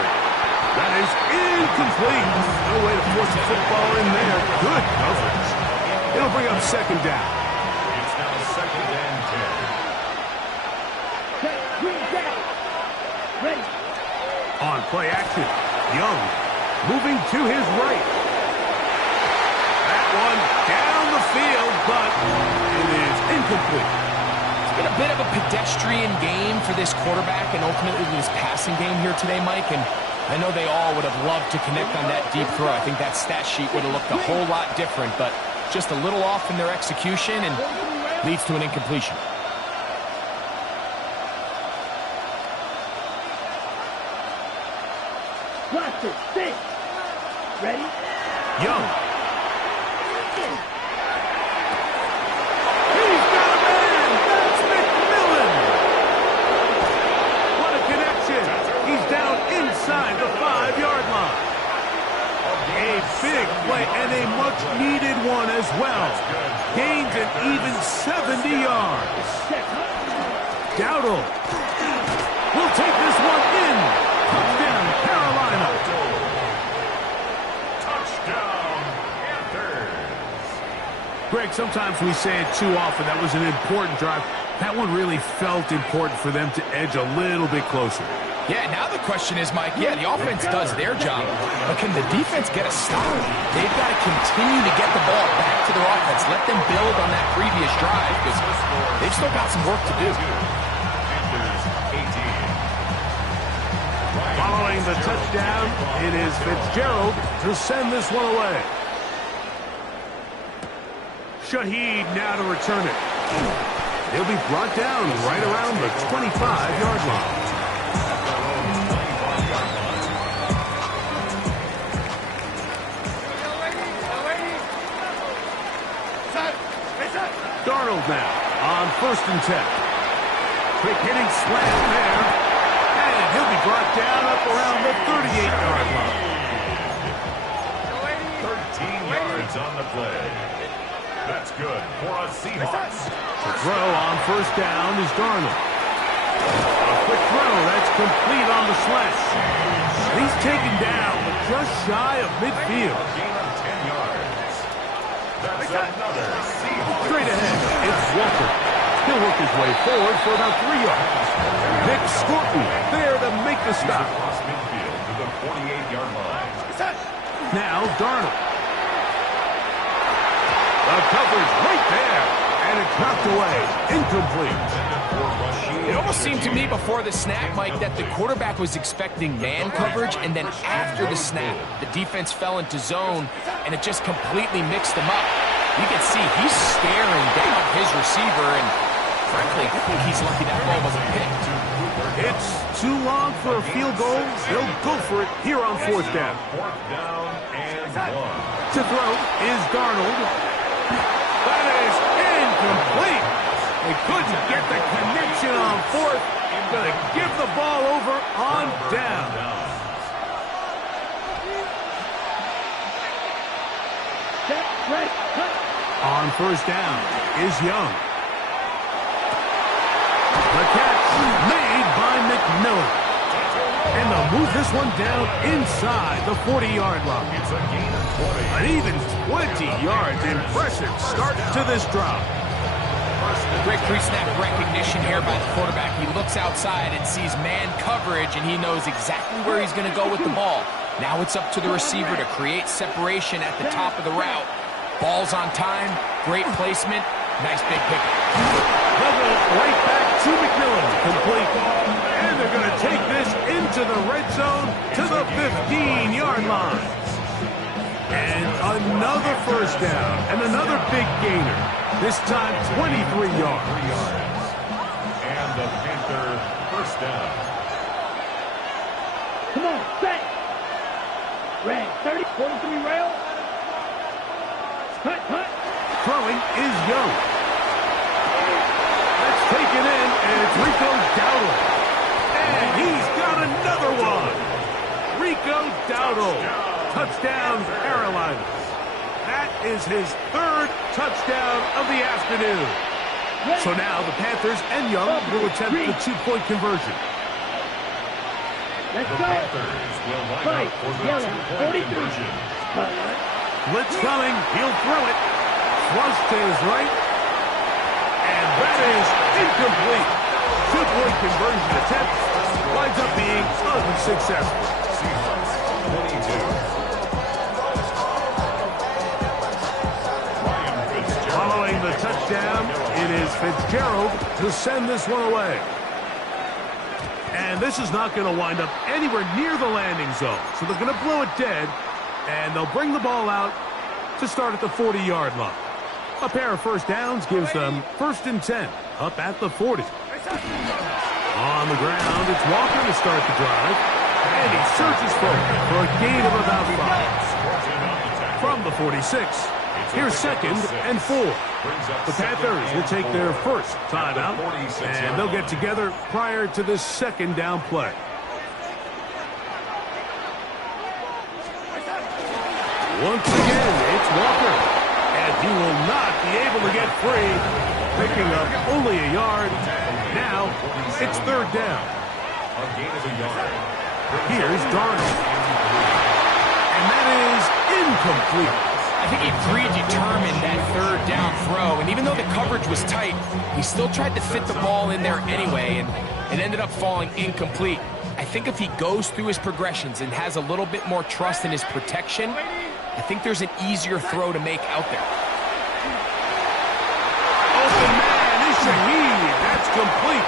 That is incomplete. No way to force a football in there. Good coverage. It'll bring up 2nd down. It's now 2nd and 10. Set, green jacket. Ready. On play action, Young moving to his right. That one down the field, but it is incomplete. It's been a bit of a pedestrian game for this quarterback and ultimately this passing game here today, Mike. And I know they all would have loved to connect on that deep throw. I think that stat sheet would have looked a whole lot different, but just a little off in their execution and leads to an incompletion. Blaster, sit. Ready? Young. He's got a man. That's McMillan. What a connection. He's down inside the 5-yard line. A big play and a much-needed one as well. Gains an even 70 yards. Dowdle will take this one in. Touchdown, Carolina. Touchdown, Panthers. Greg, sometimes we say it too often. That was an important drive. That one really felt important for them to edge a little bit closer. Yeah, now the question is, Mike, the offense does their job, but can the defense get a stop? They've got to continue to get the ball back to their offense. Let them build on that previous drive because they've still got some work to do. Panthers 18. Following the touchdown, it is Fitzgerald to send this one away. Shaheed now to return it. He'll be brought down right around the 25-yard line. Darnold now on 1st and 10. Quick hitting slam there. And he'll be brought down up around the 38-yard line. 13 yards on the play. That's good for a Seahawks. The throw on 1st down is Darnold. A quick throw that's complete on the slash. He's taken down just shy of midfield. Gain of 10 yards. That's another Seahawks. Straight ahead, it's Walker. He'll work his way forward for about 3 yards. Nick Scorton there to make the stop. Across midfield to the 48-yard line. Now Darnold. The coverage right there. And it's knocked away. Incomplete. It almost seemed to me before the snap, Mike, that the quarterback was expecting man coverage, and then after the snap, the defense fell into zone, and it just completely mixed them up. You can see he's staring down his receiver, and frankly, I think he's lucky that ball wasn't picked. It's too long for a field goal. They'll go for it here on fourth down. Fourth down and 1. To throw is Darnold. That is incomplete. They couldn't get the connection on fourth. Going to give the ball over on down. Set, ready, cut. On first down is Young. The catch made by McMillan. And they'll move this one down inside the 40-yard line. It's a gain of 20. An even 20 yards. Impressive start to this drive. Great pre-snap recognition here by the quarterback. He looks outside and sees man coverage, and he knows exactly where he's going to go with the ball. Now it's up to the receiver to create separation at the top of the route. Ball's on time, great placement, nice big pickup. Level right back to McMillan, complete. And they're going to take this into the red zone to the 15-yard line. And another first down, and another big gainer. This time 23 yards. And the Panther first down. Come on, set. Red, 30, 43 rail. Cut, cut. Throwing is Young. That's taken in, and it's Rico Dowdle. And he's got another one. Rico Dowdle. Touchdown, Carolina. That is his third touchdown of the afternoon. So now the Panthers and Young will attempt the two-point conversion. Let's The go. Panthers will line Fight, up for the yellow, two-point 43. conversion. Blitz coming. He'll throw it. Flush to his right. And that is incomplete. Two-point conversion attempt winds up being unsuccessful. Seahawks 22. Following the touchdown, it is Fitzgerald to send this one away. And this is not going to wind up anywhere near the landing zone. So they're going to blow it dead, and they'll bring the ball out to start at the 40-yard line. A pair of first downs gives them 1st and 10, up at the 40. On the ground, it's Walker to start the drive. And he searches forward for a gain of about 5. From the 46. Here's 2nd and 4. The Panthers will take their first timeout, and they'll get together prior to this 2nd down play. Once again, it's Walker, and he will not be able to get free, picking up only a yard. Now it's 3rd down. A gain of a yard. Here's Darnold, and that is incomplete. I think he predetermined that 3rd down throw, and even though the coverage was tight, he still tried to fit the ball in there anyway, and it ended up falling incomplete. I think if he goes through his progressions and has a little bit more trust in his protection, I think there's an easier throw to make out there. Open man is Shaheed. That's complete.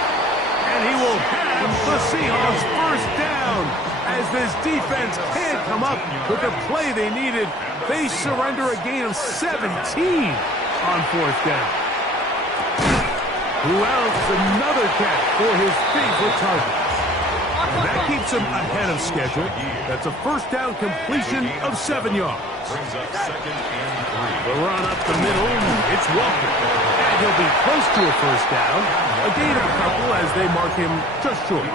And he will have the Seahawks first down. As this defense can't come up with the play they needed, they surrender a gain of 17 on 4th down. Who else? Another catch for his favorite target. And that keeps him ahead of schedule. That's a first down completion of 7 yards. Brings up 2nd and 3. The run up the middle, it's Walker. And he'll be close to a first down. A gain of a couple as they mark him just short.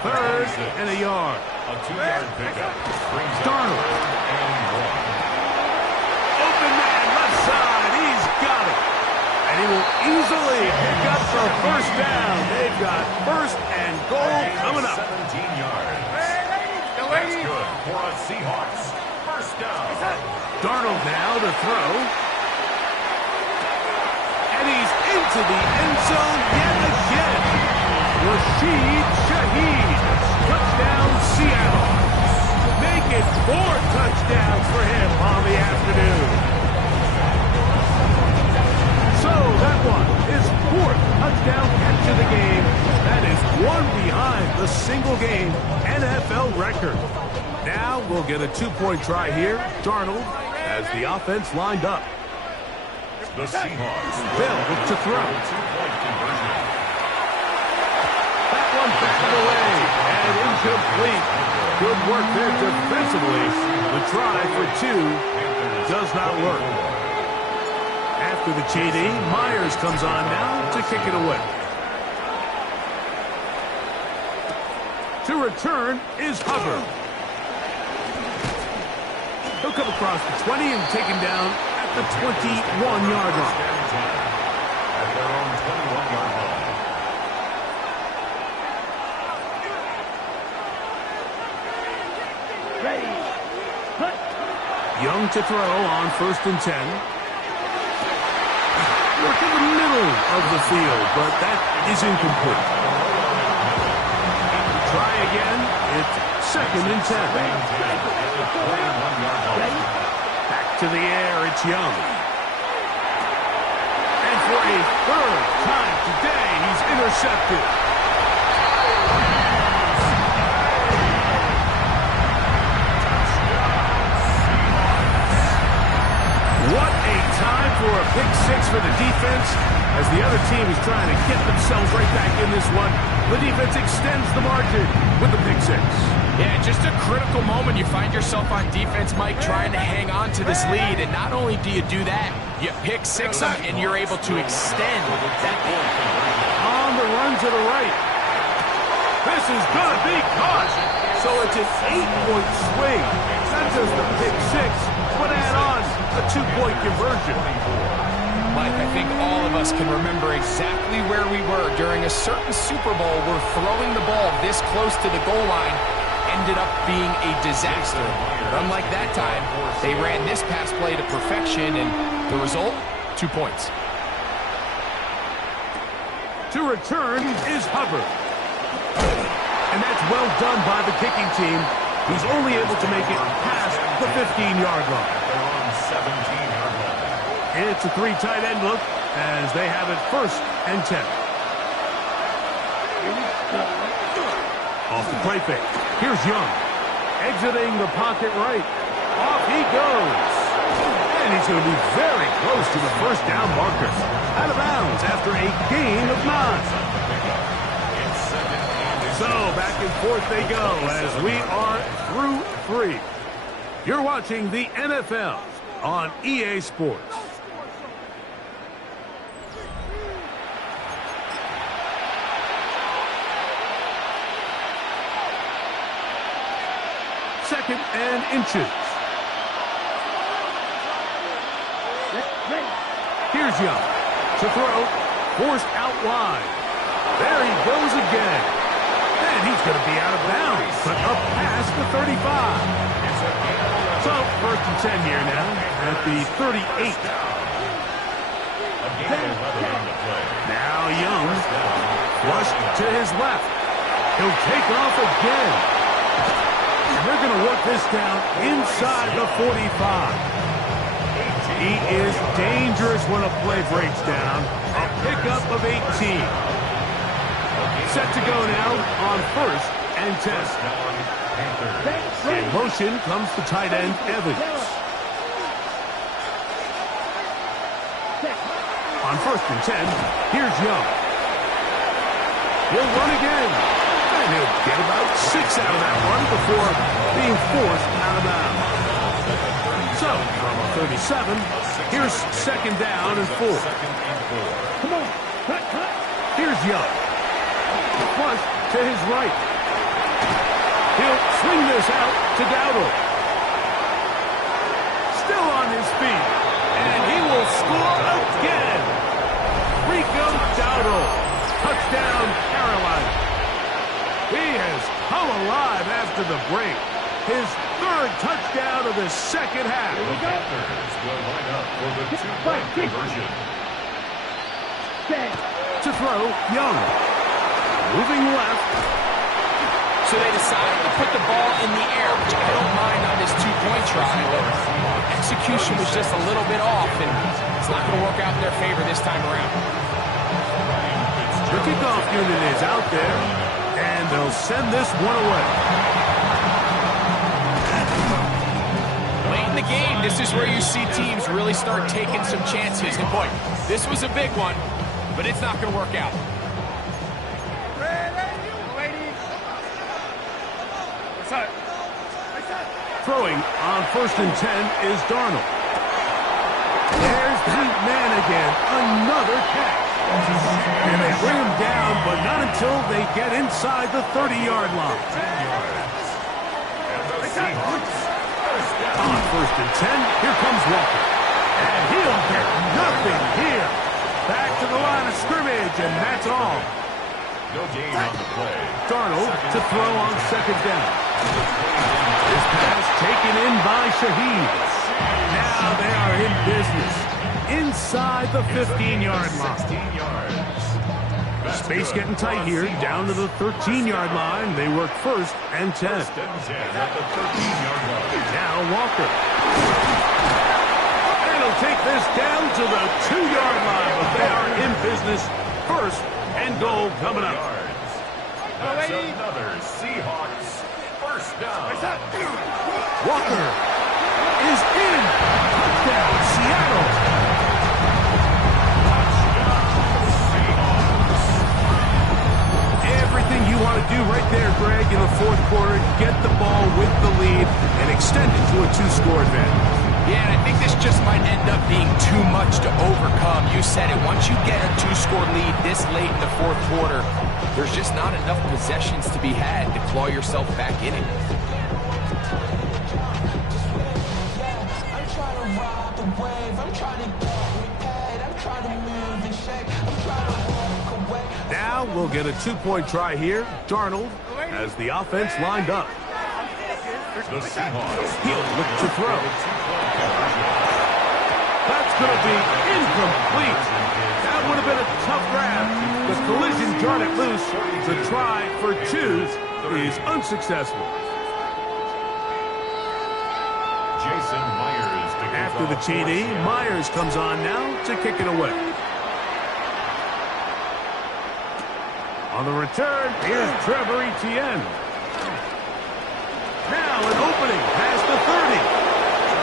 3rd and a yard. A 2-yard pickup. Brings up Darnold. 3rd and 1. Open man, left side, he's got it. And he will easily pick up the first down. They've got 1st and goal coming up. 17 yards. That's good for a Seahawks. First down. Darnold now to throw. And he's into the end zone yet again. Rashid Shaheed. Touchdown, Seattle. Make it 4 touchdowns for him on the afternoon. So that one is 4th touchdown catch of the game. That is one behind the single-game NFL record. Now we'll get a 2-point try here. Darnold has the offense lined up. The Seahawks Bill to throw. 2-point conversion. That one batted away and incomplete. Good work there defensively. The try for 2 does not work. After the TD, Myers comes on now to kick it away. To return is Hubbard. He'll come across the 20 and taken down at the 21-yard line. At their own 21-yard line. Ready. Cut. Young to throw on 1st and 10. Work in the middle of the field, but that is incomplete. Try again. It's 2nd and 10. Back to the air, it's Young. And for a 3rd time today, he's intercepted. What a time for a pick 6 for the defense. As the other team is trying to get themselves right back in this one, the defense extends the margin with the pick 6. Yeah, just a critical moment. You find yourself on defense, Mike, trying to hang on to this lead. And not only do you do that, you pick 6 them, and you're able to extend that lead. On the run to the right. This is going to be caught. So it's an 8-point swing. Not just a pick 6, but add on a 2-point conversion. Mike, I think all of us can remember exactly where we were during a certain Super Bowl where throwing the ball this close to the goal line ended up being a disaster. But unlike that time, they ran this pass play to perfection, and the result, 2 points. To return is Hubbard. And that's well done by the kicking team, who's only able to make it past the 15-yard line. It's a 3 tight end look as they have it 1st and 10. Off the play fake. Here's Young. Exiting the pocket right. Off he goes. And he's going to be very close to the 1st down marker. Out of bounds after a gain of 9. So back and forth they go as we are through 3. You're watching the NFL on EA Sports. Second and inches. Here's Young to throw, forced out wide. There he goes again. And he's going to be out of bounds, but up past the 35. So 1st and 10 here now at the 38. Now Young, flush to his left. He'll take off again. And they're going to work this down inside the 45. He is dangerous when a play breaks down. A pickup of 18. Set to go now on 1st and 10. In motion comes the tight end, Evans. On 1st and 10, here's Young. He'll run again. And he'll get about 6 out of that one before being forced out of bounds. So, from 37, here's 2nd down and 4. Come on. Cut. Here's Young. Flush to his right. He'll swing this out to Dowdle. Still on his feet. And he will score again. Rico Dowdle. Touchdown, Carolina. He has come alive after the break. His 3rd touchdown of the 2nd half. The Panthers will line up for the 2-point conversion. To throw, Young. Moving left. So they decided to put the ball in the air, which I don't mind on this 2-point try, but execution was just a little bit off, and it's not going to work out in their favor this time around. The kickoff unit is out there, and they'll send this one away. Late in the game, this is where you see teams really start taking some chances. And boy, this was a big one, but it's not going to work out. Throwing on 1st and 10 is Darnold. There's Pete Man again. Another catch. And they bring him down, but not until they get inside the 30-yard line. On 1st and 10, here comes Walker. And he'll get nothing here. Back to the line of scrimmage, and that's all. No gain on the play. Darnold to throw on 2nd down. This pass taken in by Shaheed. Now they are in business. Inside the 15-yard line. Space getting tight here. Down to the 13-yard line. They work 1st and 10. First and 10 at the 13-yard line. Now Walker. And he'll take this down to the 2-yard line. But they are in business. 1st and goal coming up. That's another Seahawks first down. Walker is in. Touchdown, Seattle. Everything you want to do right there, Greg, in the 4th quarter, get the ball with the lead and extend it to a 2-score advantage. Yeah, and I think this just might end up being too much to overcome. You said it. Once you get a 2-score lead this late in the 4th quarter, there's just not enough possessions to be had to claw yourself back in it. I'm trying to ride the wave. I'm trying to get repaid. I'm trying to move and shake. I'm trying to walk away. Now we'll get a 2-point try here. Darnold has the offense lined up. The Seahawks. He'll look to throw. That's going to be incomplete. That would have been a tough grab. The collision jarred it loose. The try for 2 is unsuccessful. Jason Myers to kick After the off TD, for Myers comes on now to kick it away. On the return, here's Trevor Etienne. Now an opening past the 30.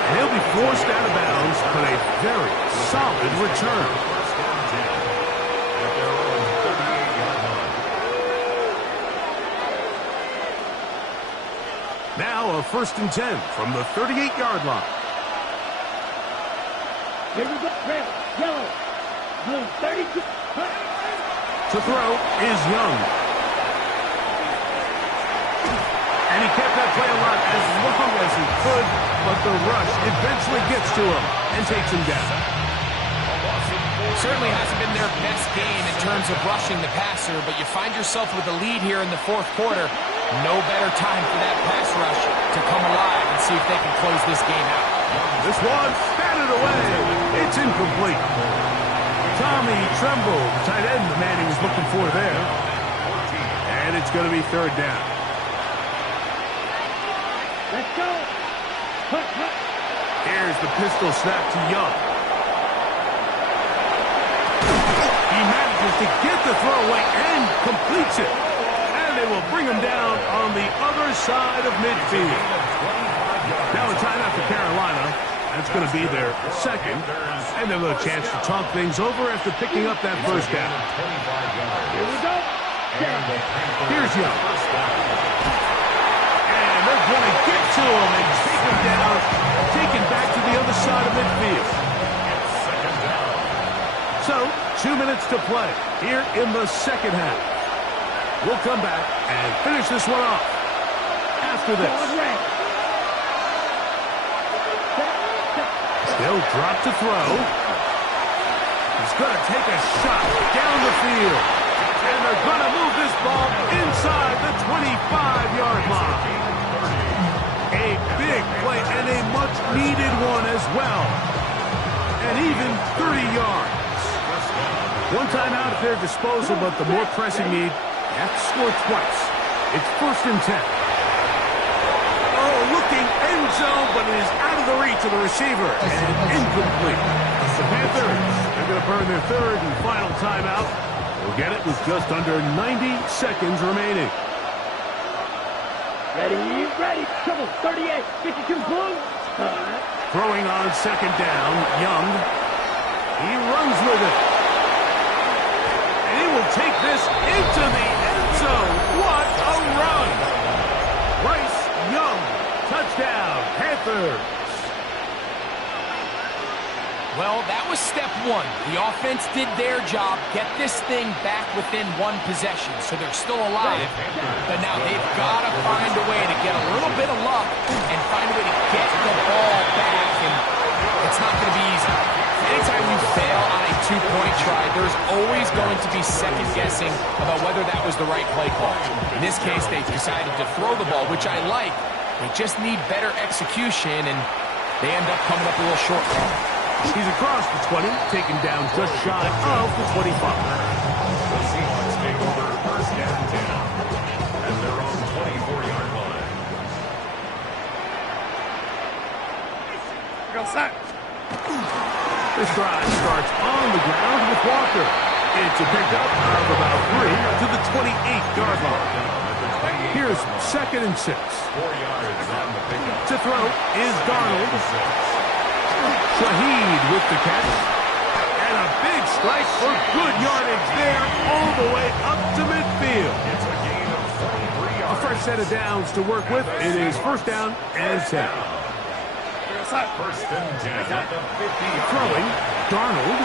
And he'll be forced out of bounds, but a very solid return. First and 10 at their own 38-yard line. Now a 1st and 10 from the 38-yard line. Here we go. Red, yellow, blue, 32. To throw is Young. And he kept that play alive as long as he could, but the rush eventually gets to him and takes him down. Certainly hasn't been their best game in terms of rushing the passer, but you find yourself with a lead here in the 4th quarter. No better time for that pass rush to come alive and see if they can close this game out. This one batted away. It's incomplete. Tommy Tremble, tight end, the man he was looking for there. And it's going to be 3rd down. Let's go. Hut, hut. Here's the pistol snap to Young. He manages to get the throw away and completes it. And they will bring him down on the other side of midfield. Now a timeout for Carolina. That's going to be their 2nd. And they'll have a chance to talk things over after picking up that 1st down. Here we go. Here's Young. And they're going to get to him and take him down, taken back to the other side of midfield. So, 2 minutes to play here in the 2nd half. We'll come back and finish this one off after this. Still drop to throw. He's going to take a shot down the field. And they're going to move this ball inside the 25-yard line. A big play and a much-needed one as well. And even 30 yards. One timeout at their disposal, but the more pressing need, they have to score twice. It's 1st and 10. Oh, looking end zone, but it is out of the reach of the receiver. And incomplete. The Panthers, they're going to burn their 3rd and final timeout. They'll get it with just under 90 seconds remaining. Ready. Trouble, 38, 52, blue. Throwing on 2nd down, Young. He runs with it. And he will take this into the end zone. What a run! Rice down, Panthers. Well, that was step one. The offense did their job, get this thing back within one possession, so they're still alive. But now they've got to find a way to get a little bit of luck and find a way to get the ball back, and it's not going to be easy. Anytime you fail on a two-point try, there's always going to be second-guessing about whether that was the right play call. In this case, they decided to throw the ball, which I like. They just need better execution, and they end up coming up a little short. He's across the 20, taken down just shy of the 25. The Seahawks take over first and 10 at their own 24-yard line. Go set. This drive starts on the ground with Walker. It's a pickup of about 3 to the 28-yard line. Here's 2nd and 6. 4 yards on the pickup. To throw is Darnold. Shaheed with the catch. And a big strike for good yardage there all the way up to midfield. It's a gain of 43 yards. A fresh set of downs to work with. It is first down and 10. First and 10 at the 50-yard Throwing, Darnold.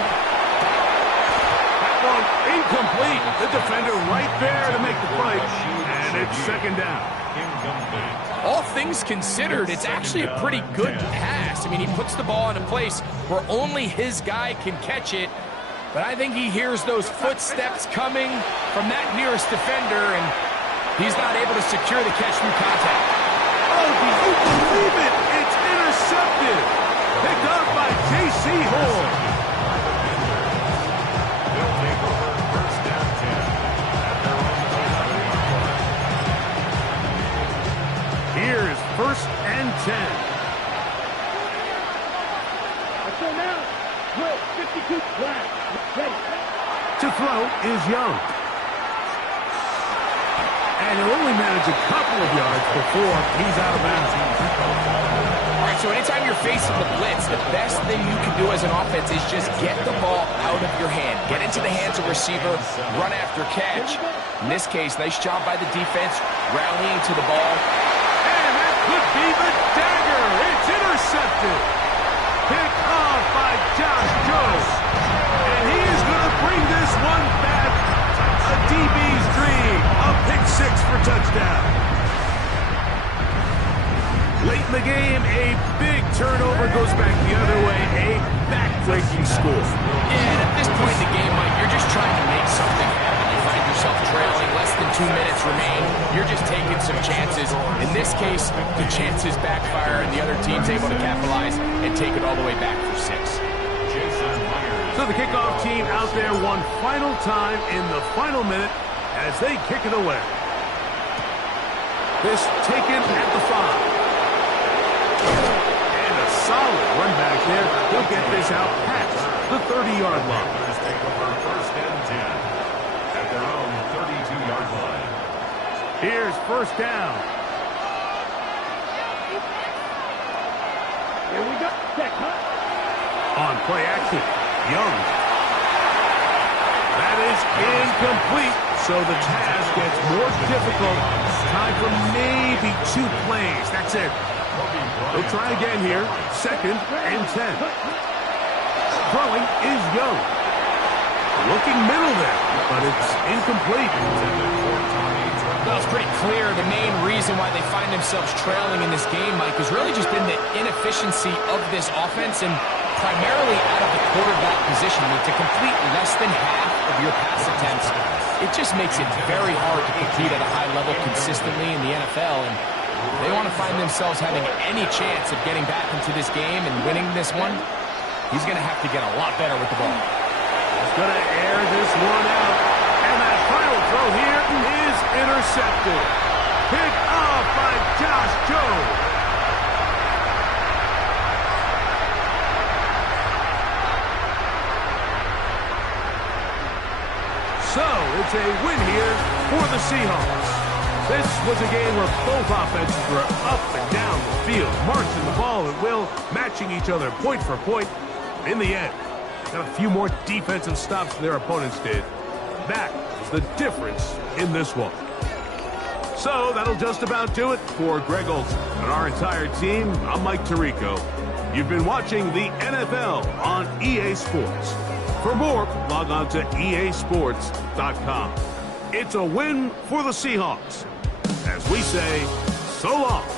That one incomplete. The defender right there to make the play. And it's 2nd down. incomplete. All things considered, it's actually a pretty good pass. I mean, he puts the ball in a place where only his guy can catch it. But I think he hears those footsteps coming from that nearest defender, and he's not able to secure the catch through contact. Oh, do you believe it? It's intercepted. Picked up by J.C. Horn. They'll take over first down 10 at their own 11-yard line. Here's first and 10. So now, drill, 52, flat, ready. To throw is Young. And he'll only manage a couple of yards before he's out of bounds. All right, so anytime you're facing the blitz, the best thing you can do as an offense is just get the ball out of your hand. Get into the hands of receiver, run after catch. In this case, nice job by the defense, rallying to the ball. And that could be the dagger. It's intercepted. Picked off by Josh Jones. And he is going to bring this one back. A DB's dream. A pick six for touchdown. Late in the game, a big turnover goes back the other way. A back-breaking score. And at this point in the game, Mike, you're just trying to make something happen. You find yourself trailing, less than 2 minutes remain. You're just taking some chances. In this case, the chances backfire, and the other team's able to capitalize and take it all the way back for 6. So the kickoff team out there one final time in the final minute as they kick it away. This taken at the 5. And a solid run back there. He'll get this out past the 30-yard line. Take over first and 10 at their own 32-yard line. Here's first down. Here we go. Check, huh? On play action, Young. That is incomplete, so the task gets more difficult. Time for maybe 2 plays. That's it. They'll try again here. 2nd and 10. Throwing is Young. Looking middle there, but it's incomplete. Well, it's pretty clear the main reason why they find themselves trailing in this game, Mike, has really just been the inefficiency of this offense and primarily out of the quarterback position. I mean, to complete less than half of your pass attempts, it just makes it very hard to compete at a high level consistently in the NFL. And they want to find themselves having any chance of getting back into this game and winning this one. He's going to have to get a lot better with the ball. He's going to air this one out. And that final throw here is intercepted. Picked off by Josh Jones. So it's a win here for the Seahawks. This was a game where both offenses were up and down the field, marching the ball at will, matching each other point for point. In the end, got a few more defensive stops than their opponents did. That is the difference in this one. So that'll just about do it for Greg Olson and our entire team. I'm Mike Tirico. You've been watching the NFL on EA Sports. For more, log on to easports.com. It's a win for the Seahawks. As we say, so long.